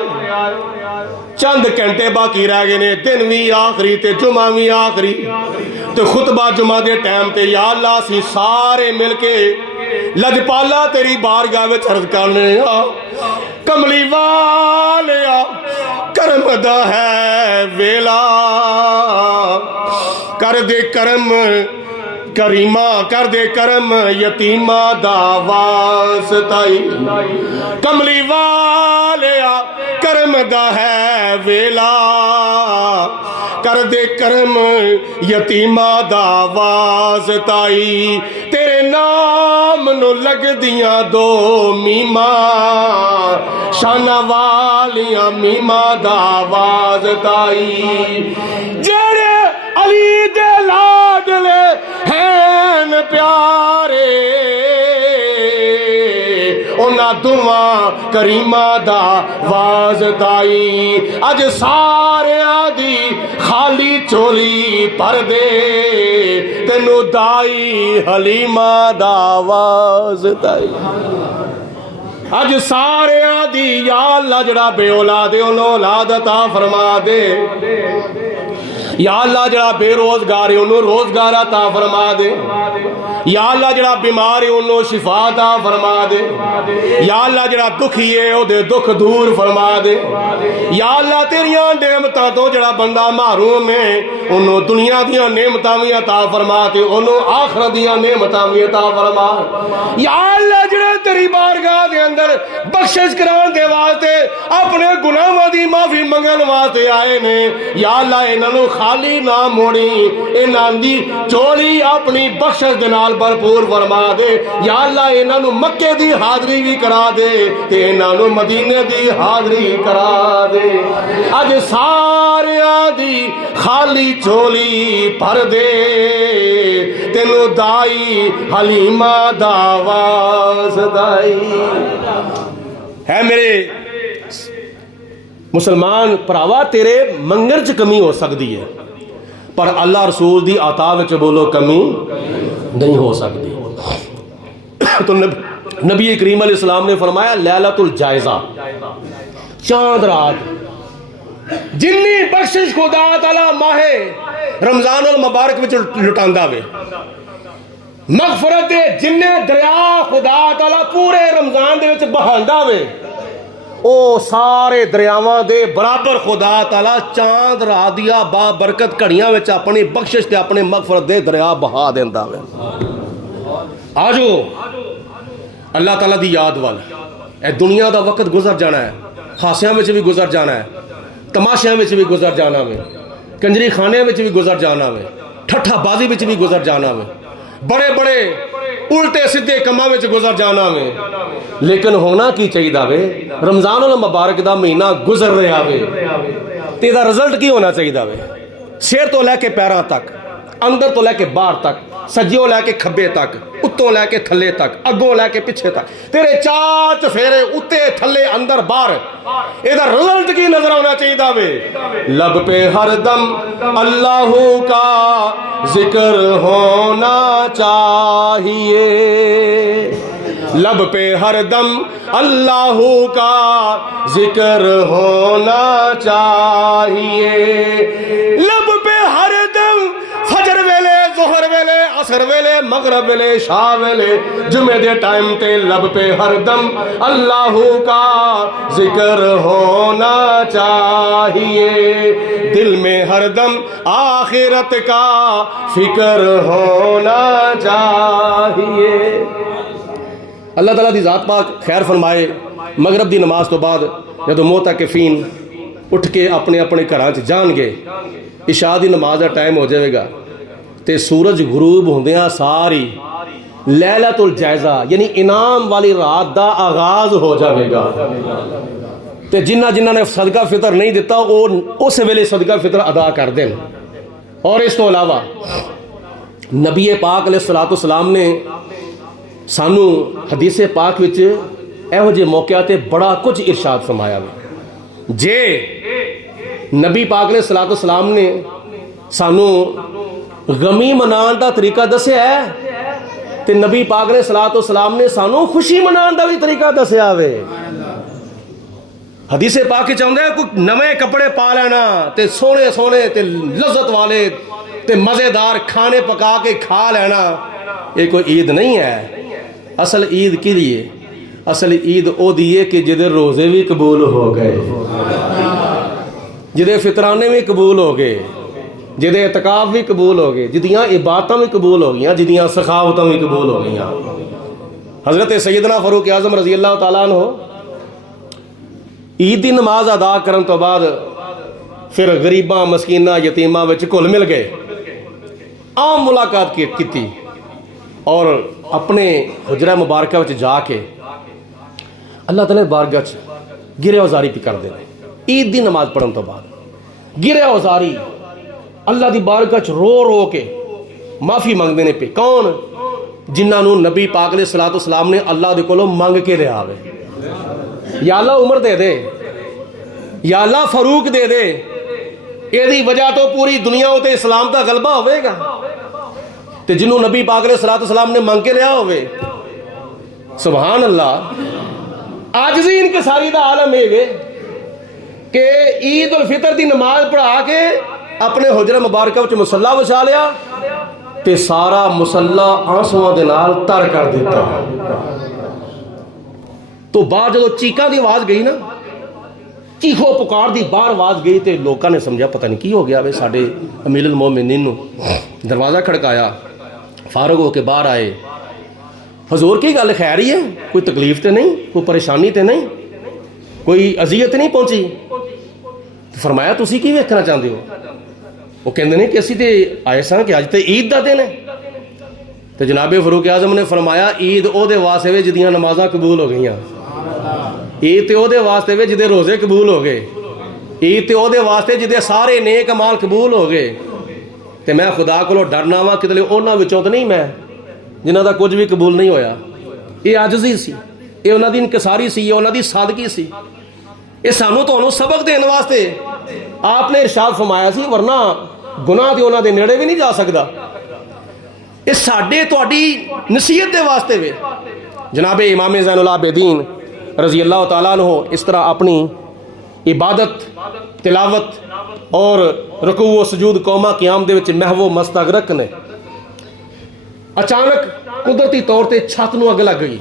चंद घंटे बाकी रह गए ने, दिन भी आखिरी ते जुमा भी आखिरी ते खुतबा जुमा दे टाइम ते या अल्लाह सी सारे मिलके लजपाला तेरी बारगाह विच अर्ज करने कमली वालिया करम दा है वेला, कर दे करम करीमा, कर दे करम यतीमा दा वास्ताई। कमली वालिया करम दा है वेला, कर दे करम यतीमा दा वास्ताई। तेरे नाम नु लग दियां दो मीमा, शाना वालिया मीमा दा वास्ताई। जेड़े अली दे लाडले हैन प्यारे उन्हां दुआ करीमा दा वाजदाई। अज सारियां दी खाली चोली पर दे तेनू दाई हलीमा दा वाजदाई। अज सारियां दी या अल्लाह जड़ा बे औलाद उन्होंने औलाद अता फरमा दे, या अल्लाह जड़ा बेरोजगार है उन्होंने रोजगार अता फरमा दे, या अल्लाह जड़ा बीमार है उन्होंने शिफा अता फरमा दे, या अल्लाह जड़ा दुखी है ओदे दुख दूर फरमा दे, या अल्लाह तेरियां नेमतां तो जड़ा बंदा महरूम है उन्होंने दुनिया दियां नेमतां भी अता फरमा ते उन्होंने आखिरत दियां नेमतां भी अता फरमा। या अल्लाह जड़े तेरी बारगाह दे अंदर बख्शिश कराने दे वास्ते अपने गुनाहां दी माफी मंगण वास्ते आए ने, या अल्लाह इन्हां खाली ना मोड़ी, इन्हां दी चोली अपनी बख्शिश दे नाल भरपूर फरमा दे। या अल्लाह इन्हां नू मक्के दी हाजरी भी करा दे ते इन्हां नू मदीने दी हाजरी करा दे। अज सारियां दी खाली चोली भर दे तेनू दाई हलीमा दा वास्ताई। है मेरे मुसलमान भरावा, तेरे मंगन च कमी हो सकती है पर अल्लाह रसूल दी आता विच बोलो कमी नहीं हो सकती। तो नबी करीम अलैहिस्सलाम ने फरमाया लैलतुल जायज़ा, चांद रात जिन्नी बख्शिश खुदा ताला माहे रमजान उल मुबारक विच लुटांदा वे, मगफरत दे जिन्ने दरिया खुदा ताला पूरे रमजान दे विच बहांदा वे ओ सारे दरियावां दे बराबर खुदा ताला चांद रात दिया बाबरकत घड़ियां विच अपनी बख्शिश ते अपने मगफरत दे दरिया बहा देंदा वे। आजो अल्लाह ताला दी याद वाल, ए दुनिया दा वक्त गुजर जाना है, हासियां विच भी गुजर जाना है, तमाशियां विच भी गुजर जाना वे, कंजरी खाने विच भी गुजर जाना वे, ठट्ठाबाजी विच भी गुजर जाना वे, बड़े बड़े उल्टे सीधे कमां विच गुजर जाना वे। लेकिन होना की चाहिए वे, रमजान उल मुबारक दा महीना गुजर रहा वे ते इहदा रिजल्ट की होना चाहिए वे? सिर तो लैके पैरों तक, अंदर तो लैके बाहर तक, सज्जियों लैके खब्बे तक, उत्तों लैके थल्ले तक, अगों लैके पिछे तक, तेरे चार चफेरे उत्ते थल्ले अंदर बाहर, इहदा रिजल्ट की नजर आना चाहिए वे? लब पे हरदम अल्लाहू का जिक्र होना चाहिए, लब पे हरदम अल्लाहू का जिक्र होना चाहिए। लब पे हरदम फजर वेले, जोहर वेले, असर वेले, मगरब वेले, शाह वेले, जुमे दे टाइम ते लब पे हरदम अल्लाहू का जिक्र होना चाहिए। दिल में हरदम आखिरत का फिक्र होना चाहिए। अल्लाह ताला दी जात पाक खैर फरमाए, मगरब दी नमाज तो बाद जदों मोतकिफीन उठ के अपने अपने घरां च जाणगे, इशा दी नमाज का टाइम हो जाएगा, ते सूरज गरूब होंदियां सारी लैलतुल जायज़ा यानी इनाम वाली रात का आगाज हो जाएगा। तो जिन्ना जिन्हों ने सदका फितर नहीं दिता वो उस वेले सदका फितर अदा कर दें। और इस तो अलावा नबी पाक अलैहिस्सलाम ने सानू हदीसे पाक विच इहो जे मौक़िਆਂ ते बड़ा कुछ इरशाद फरमाया। जे नबी पाक अलैहिस्सलाम ने सानू गमी मनाने का तरीका दसिया है तो नबी पाक अलैहिस्सलाम ने सानू खुशी मनाने का भी तरीका दसिया वे। हदीसे पाक चाहता है कोई नवे कपड़े पा लेना ते सोने सोने ते लज्जत वाले ते मज़ेदार खाने पका के खा लेना, ये कोई ईद नहीं है। असल ईद की है? असल ईद वो दी है कि जिदे रोज़े भी कबूल हो गए, जिदे फितराने भी कबूल हो गए, जिदे इतकाफ भी कबूल हो गए, जिदियाँ इबादतां भी कबूल हो गई, जिदियाँ सखावतां भी कबूल हो गई। हज़रत सैयदना फ़ारूक आज़म रज़ी अल्लाह तआला अन्हु ईद की नमाज अदा करने तो बाद फिर गरीबां मस्कीनां यतीमां विच घुल मिल गए, आम मुलाकात की और अपने हुजरा मुबारक विच जाके अल्लाह ताला बारगाह च गिरे औजारी भी करते हैं। ईद की नमाज पढ़ने तो बाद गिरे औजारी अल्लाह की बारगाह च रो रो के माफ़ी मंगते हैं पे। कौन? जिन्होंने नबी पाक अलैहिस्सलाम ने अल्लाह दे कोलों मंग के लिया वे, या अल्लाह उम्र दे दे, या अल्लाह फरूक दे दे, यदी वजह तो पूरी दुनिया उत्ते इस्लाम का गलबा होगा। तो जिन्होंने नबी पाक अलैहिस्सलाम ने मंग के लिया होवे, सुभान अल्लाह। आजिज़ी इनकिसारी का आलम है कि ईद उल फितर की नमाज पढ़ा के अपने हुजरा मुबारक विच मुसल्ला विछा लिया ते सारा मुसल्ला आंसुओं के नाल तर कर दिता। तो बाहर जो चीखों की आवाज़ गई ना, चीखो पुकार दी बाहर आवाज़ गई तो लोगों ने समझा पता नहीं की हो गया वे। साडे अमीरुल मोमिनीन नूं दरवाज़ा खड़काया, फारूक होके बाहर आए। हजूर की गल खैर ही है? कोई तकलीफ तो नहीं, कोई परेशानी तो नहीं, कोई अजियत नहीं पहुंची? फरमाया तुसी की वेखना चाहते हो? वो कहते हैं कि असी तो आए सा कि अज तो ईद का दिन है। तो जनाबे फरूक आजम ने फरमाया ईद ओदे वास्ते वे जिदियां नमाज़ां कबूल हो गई, ईद तो ओदे वास्ते वे जिदे रोज़े कबूल हो गए, ईद तो ओदे वास्ते जिदे सारे नेक अमाल कबूल हो गए। तो मैं खुदा को डरना वा कितने उन्होंने विचों तो नहीं मैं जिन्हों का कुछ भी कबूल नहीं होया। ये आजिज़ी सी, ये उन्होंने इनकिसारी सी, ये उन्होंने सादगी सी। ये सानू तुहानू सबक देने वास्ते आपने इरशाद फरमाया सी, वरना गुनाह ते उन्होंने नेड़े भी नहीं जा सकता। ये साडे तुहाडी नसीहत के वास्ते वे। जनाबे इमाम ज़ैनुल आबिदीन रज़ी अल्लाह तआला अन्हु इस तरह अपनी इबादत, तिलावत और रुकू व सुजूद कौमा क़याम दे विच महवो मस्तगरक ने। अचानक कुदरती तौर पर छत नूं अग लग गई,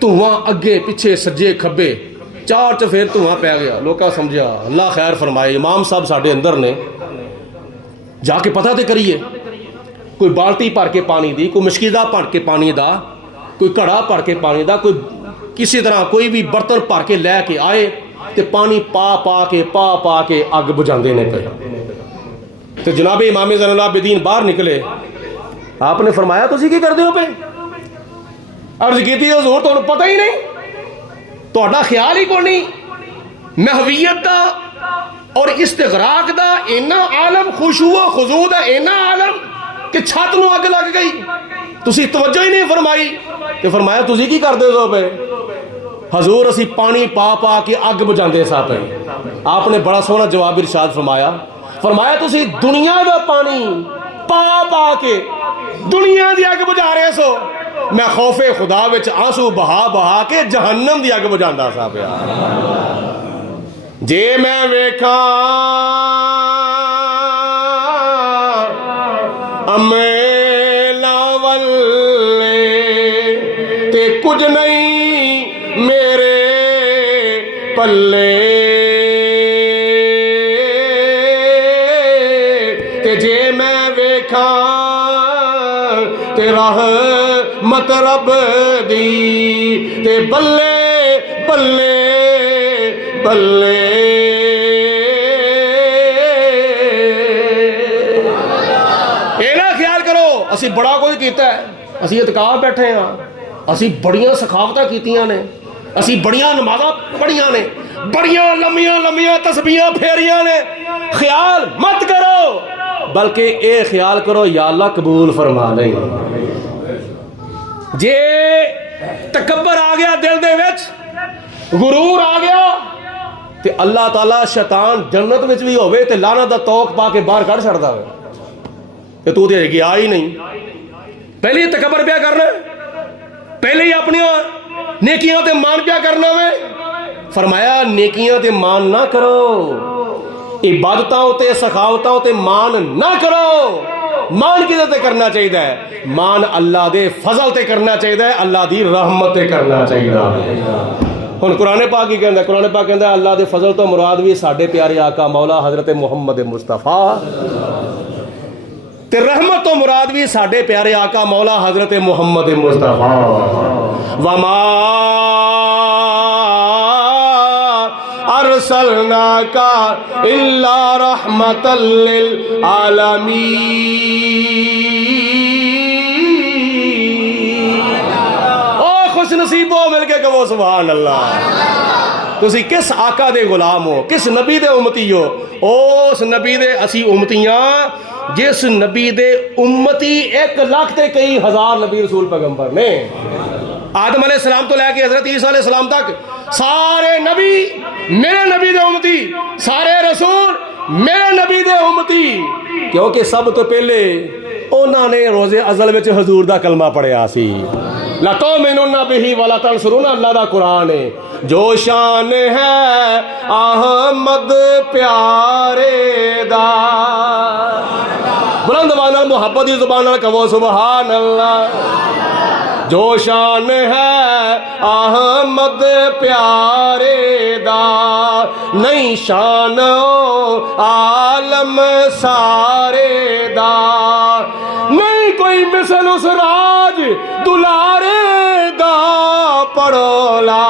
धुआं अगे पिछे सज्जे खब्बे चार चफेर धुआं पै गया। लोग समझा अल्लाह खैर फरमाए, इमाम साहब साडे अंदर ने, जाके पता तो करिए। कोई बाल्टी भर के पानी दी, कोई मशकीदा भर के पानी दा, कोई घड़ा भर के पानी दा, कोई किसी तरह कोई भी बर्तन भर के लैके आए तो पानी पा के अग बुझाते ने पे। तो जनाबे इमाम ज़ैनुल आबिदीन बाहर निकले, आपने फरमाया तुसी की करते हो पे? अर्ज की हजूर तुहानू पता ही नहीं, तुहाडा ख्याल ही कोई नहीं महवियत का और इस्तिगराक का इन्ना आलम, खुशू खुजू का इन्ना आलम कि छत नूं अग लग गई, तुसी तवज्जो ही नहीं फरमाई। तो फरमाया तुसी की करते हो पे? हजूर असी पानी पा के अग बुझाते सा पे। आपने बड़ा सोहना जवाब इरशाद फरमाया, फरमाया तुसी दुनिया का पानी पा के दुनिया की अग बुझा रहे सो, मैं खौफे खुदा विच आंसू बहा के जहन्नम की अग बुझाता सा पिया। जे मैं वेखा अमेला वल्ले ते कुछ नहीं मेरे पल्ले, ते जे मैं वेखा ते रहमत रब दी ते बल्ले बल्ले बल्ले। असी बड़ा कुछ कीता है, असी इतकाफ बैठे हाँ, असी बड़ियां सखावतां कीतियां ने, असी बड़ियां नमाज़ां पढ़ियां ने, बड़ियां लम्मियां लम्मियां तस्बीहां फेरियां ने। ख्याल मत करो, बल्कि ये ख्याल करो या अल्लाह कबूल फरमा ले। जे तकब्बर आ गया दिल दे विच, गुरूर आ गया, ते अल्लाह ताला शैतान जन्नत विच भी होवे ते लानत दा तौक पा के बाहर कढ़ छड़दा है, ते तू ते गया ही नहीं। पहले ही तकब्बर पिया करना, पहले ही अपनी नेकियां ते मान पिया करना वे। फरमाया नेकियां ते मान ना करो, इबादतां ते सखावतां ते मान ना करो। मान किदे ते करना चाहिए? मान अल्लाह दे फजल ते करना चाहिए, अल्लाह दी रहमत ते करना चाहिए। हुण कुरान पाक की कहता, कुरान पाक कहता अल्लाह दे फजल तो मुराद भी साडे प्यारे आका मौला हजरत मुहम्मद मुस्तफा, ते रहमत तो मुराद भी साडे प्यारे आका मौला हजरत मुहम्मद मुस्तफा। वमा अरसलनाका इल्ला रहमतल लिल आलमीन। ओ खुश नसीबो मिलके कहो सुभान अल्लाह। तुसी किस आका दे गुलाम हो, किस नबी दे उम्मती हो? उस नबी दे असी उम्मतियां जिस नबी दे उम्मती 1 लाख ते कई हजार नबी रसूल पैगंबर ने। आदम अलैहिस्सलाम तो लेके हजरत ईसा अलैहिस्सलाम तक सारे नबी मेरे नबी दे उम्मती, सारे रसूल मेरे नबी दे उम्मती, क्योंकि सब तो पहले उन्होंने रोजे अज़ल विच हजूर दा कलमा पढ़िया सी। लतुमिनुन्ना बिही वला तंसुरुन्ना, अल्लाह दा कुरान है। जो शान है अहमद प्यारे दा, बुलंद वाला मुहब्बत दी जुबान नाल कहो सुभान अल्लाह। जो शान है अहमद प्यारे दा, नहीं शान आलम सारे दा, नहीं कोई मिसल उस राज दुलारे दा। पढ़ो ला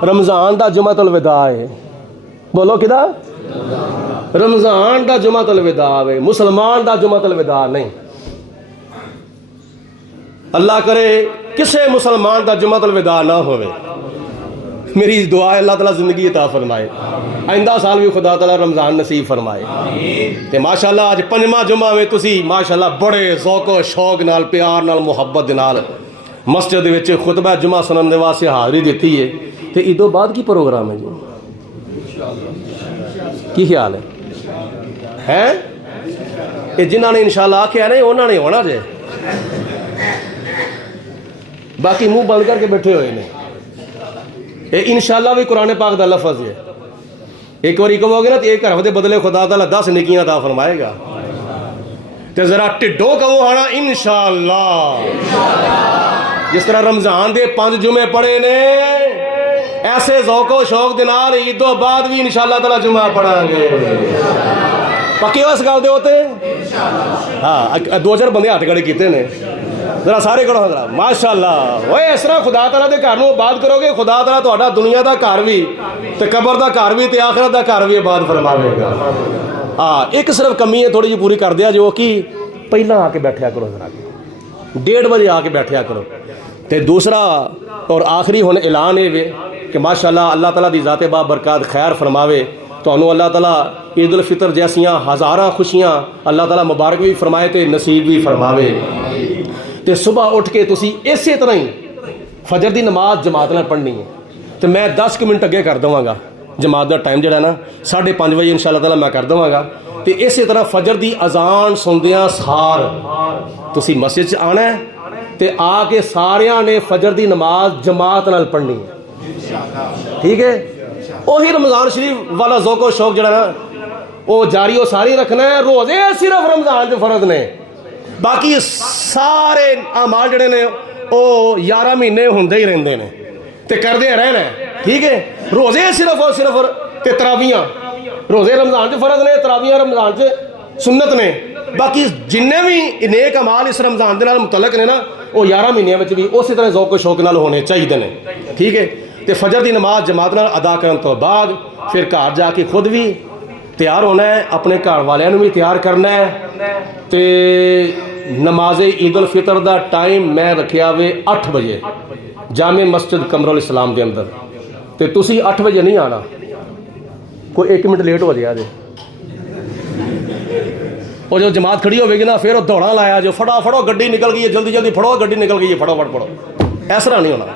रमजान दा जुमातुल विदा है, बोलो किदा? रमजान दा जुमातुल विदा है, मुसलमान दा जुमातुल विदा नहीं। अल्लाह करे किसे मुसलमान दा जुमातुल विदा ना होवे। मेरी दुआ है अल्लाह ताला जिंदगी अता फरमाए, आइंदा साल भी खुदा ताला रमजान नसीब फरमाए। ते माशाअल्लाह अज 5वां जुमा में तुसी माशाअल्लाह बड़े ज़ौक़ शौक नाल प्यार नाल मुहब्बत दे नाल मस्जिद विच खुतबा जुमा सुनन दे वास्ते हाज़री दित्ती है। ते इदों बाद की प्रोग्राम है जी? की ख्याल है? ये जिन्होंने इंशाअल्लाह आख्या नहीं उन्होंने होना जे, बाकी मुंह बंद करके बैठे हुए ने। ये इंशाअल्लाह भी कुरान पाक दा लफज है। एक बार कहोगे ना तो एक हरफ के बदले खुदा ताला 10 नेकियां अता फरमाएगा। तो जरा टिड्डो कहो हाँ इंशाअल्लाह। जिस तरह रमजान दे 5 जुमे पढ़े ने, ऐसे ज़ौक़ो शौक दे नाल ईदों बाद भी इंशाअल्लाह ताला जुमा पढ़ांगे। पक्के हो इस गल दे होते? हाँ, 2000 बंदे हाथ खड़े कीते ने, जरा सारे करो जरा माशाअल्लाह। ओए इस तरह खुदा ताला दे घर नूं आबाद करोगे, खुदा ताला तुहाडा दुनिया दा घर भी ते कबर दा घर भी ते आखिरत दा घर भी आबाद फरमावेगा। हाँ, एक सिर्फ कमी है थोड़ी जी पूरी कर दिया, जो कि पहला आके बैठया करो, जरा 1:30 बजे आके बैठया करो। ते दूसरा और आखिरी हुण ऐलान है वे कि माशाअल्लाह अल्लाह ताला दी ज़ाते बा बरकत खैर फरमावे। तुहानूं अल्लाह ताला ईद उल फितर जैसियां हज़ारां खुशियां अल्लाह ताला मुबारक भी फरमाए ते नसीब भी फरमावे। ते सुबह उठ के तुसी इसे तरह ही फजर की नमाज जमात नाल पढ़नी है। तो मैं 10 मिनट अगे कर देवांगा, जमात का टाइम जो ना 5:30 बजे इंशाअल्लाह ताला मैं कर देवांगा। तो इस तरह फजर की अजान सुनदियां सार तुसी मस्जिद च आना है, तो आके सारियां ने फजर की नमाज जमात नाल पढ़नी है। ठीक है, वही रमज़ान शरीफ वाला ज़ौक़ो शौक जड़ा ना वो जारी वो सारी रखना है। रोज़े सिर्फ रमज़ान च फर्ज ने, बाकी सारे अमाल जड़े ने वो 11 महीने होंदे ही रहंदे ने ते करदे रहना है। ठीक है, रोज़े सिर्फ और सिर्फ ते तरावियां रोज़े रमज़ान च फर्ज ने, तरावियां रमज़ान च सुन्नत ने। बाकी जिन्ने भी नेक अमाल इस रमज़ान के नाल मुतलक ने ना वो 11 महीनों में भी उस तरह ज़ौक़ शौक नाल होने चाहिए ने। ठीक है, तो फजर की नमाज जमात नाल अदा करने तो बाद फिर घर जाके खुद भी तैयार होना है, अपने घर वालों भी तैयार करना है। तो नमाज ईद उल फितर का टाइम मैं रखा वे 8 बजे जामे मस्जिद कमरुल इस्लाम के अंदर। तो तुसी 8 बजे नहीं आना, कोई 1 मिनट लेट हो जाए और जो जमात खड़ी होगी ना फिर दौड़ा लाया जो फटाफटो गड्डी निकल गई है, जल्दी जल्दी फड़ो गड्डी निकल गई है, फटाफट फड़ो। इस तरह नहीं होना।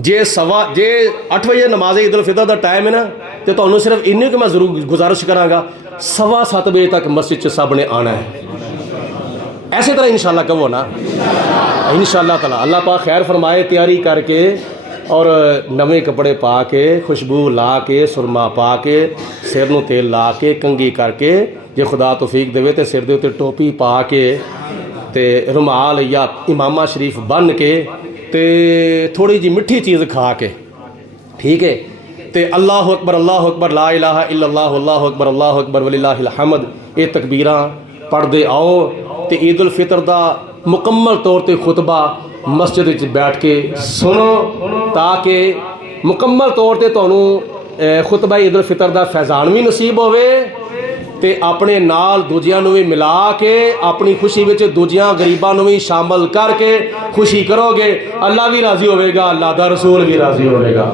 जे 8 बजे नमाज ईद उल फितर का टाइम है ना, तो तुहानू सिर्फ इन्नी कि मैं जरूर गुजारिश कराँगा 7:15 बजे तक मस्जिद सब ने आना है। ऐसे तरह इंशाल्लाह कहो ना, इंशाल्लाह ताला अल्लाह पाक खैर फरमाए। तैयारी करके और नवे कपड़े पा के, खुशबू ला के, सुरमा पा के, सिर नूं तेल ला के, कंघी करके, जे खुदा तौफीक देवे तो सिर दे उत्ते टोपी पा के, ते रुमाल या इमामा शरीफ बन के, ते थोड़ी जी मिठी चीज़ खा के, ठीक है, ते अल्लाह अकबर ला इलाहा इल्लल्लाह अल्लाहु अकबर वलिल्लाहिल हम्द ये तकबीरां पढ़ते आओ। तो ईद उल फितर का मुकम्मल तौर पर खुतबा मस्जिद विच बैठ के सुनो, ताकि मुकम्मल तौर पर तुहानू खुतबा ईद उल फितर का फैज़ान भी नसीब होवे, ते अपने नाल दूजियां नू भी मिला के अपनी खुशी विच दूजियां गरीबां नू भी शामिल करके खुशी करोगे। अल्लाह भी राजी होवेगा, अल्लाह दा रसूल भी राजी होवेगा।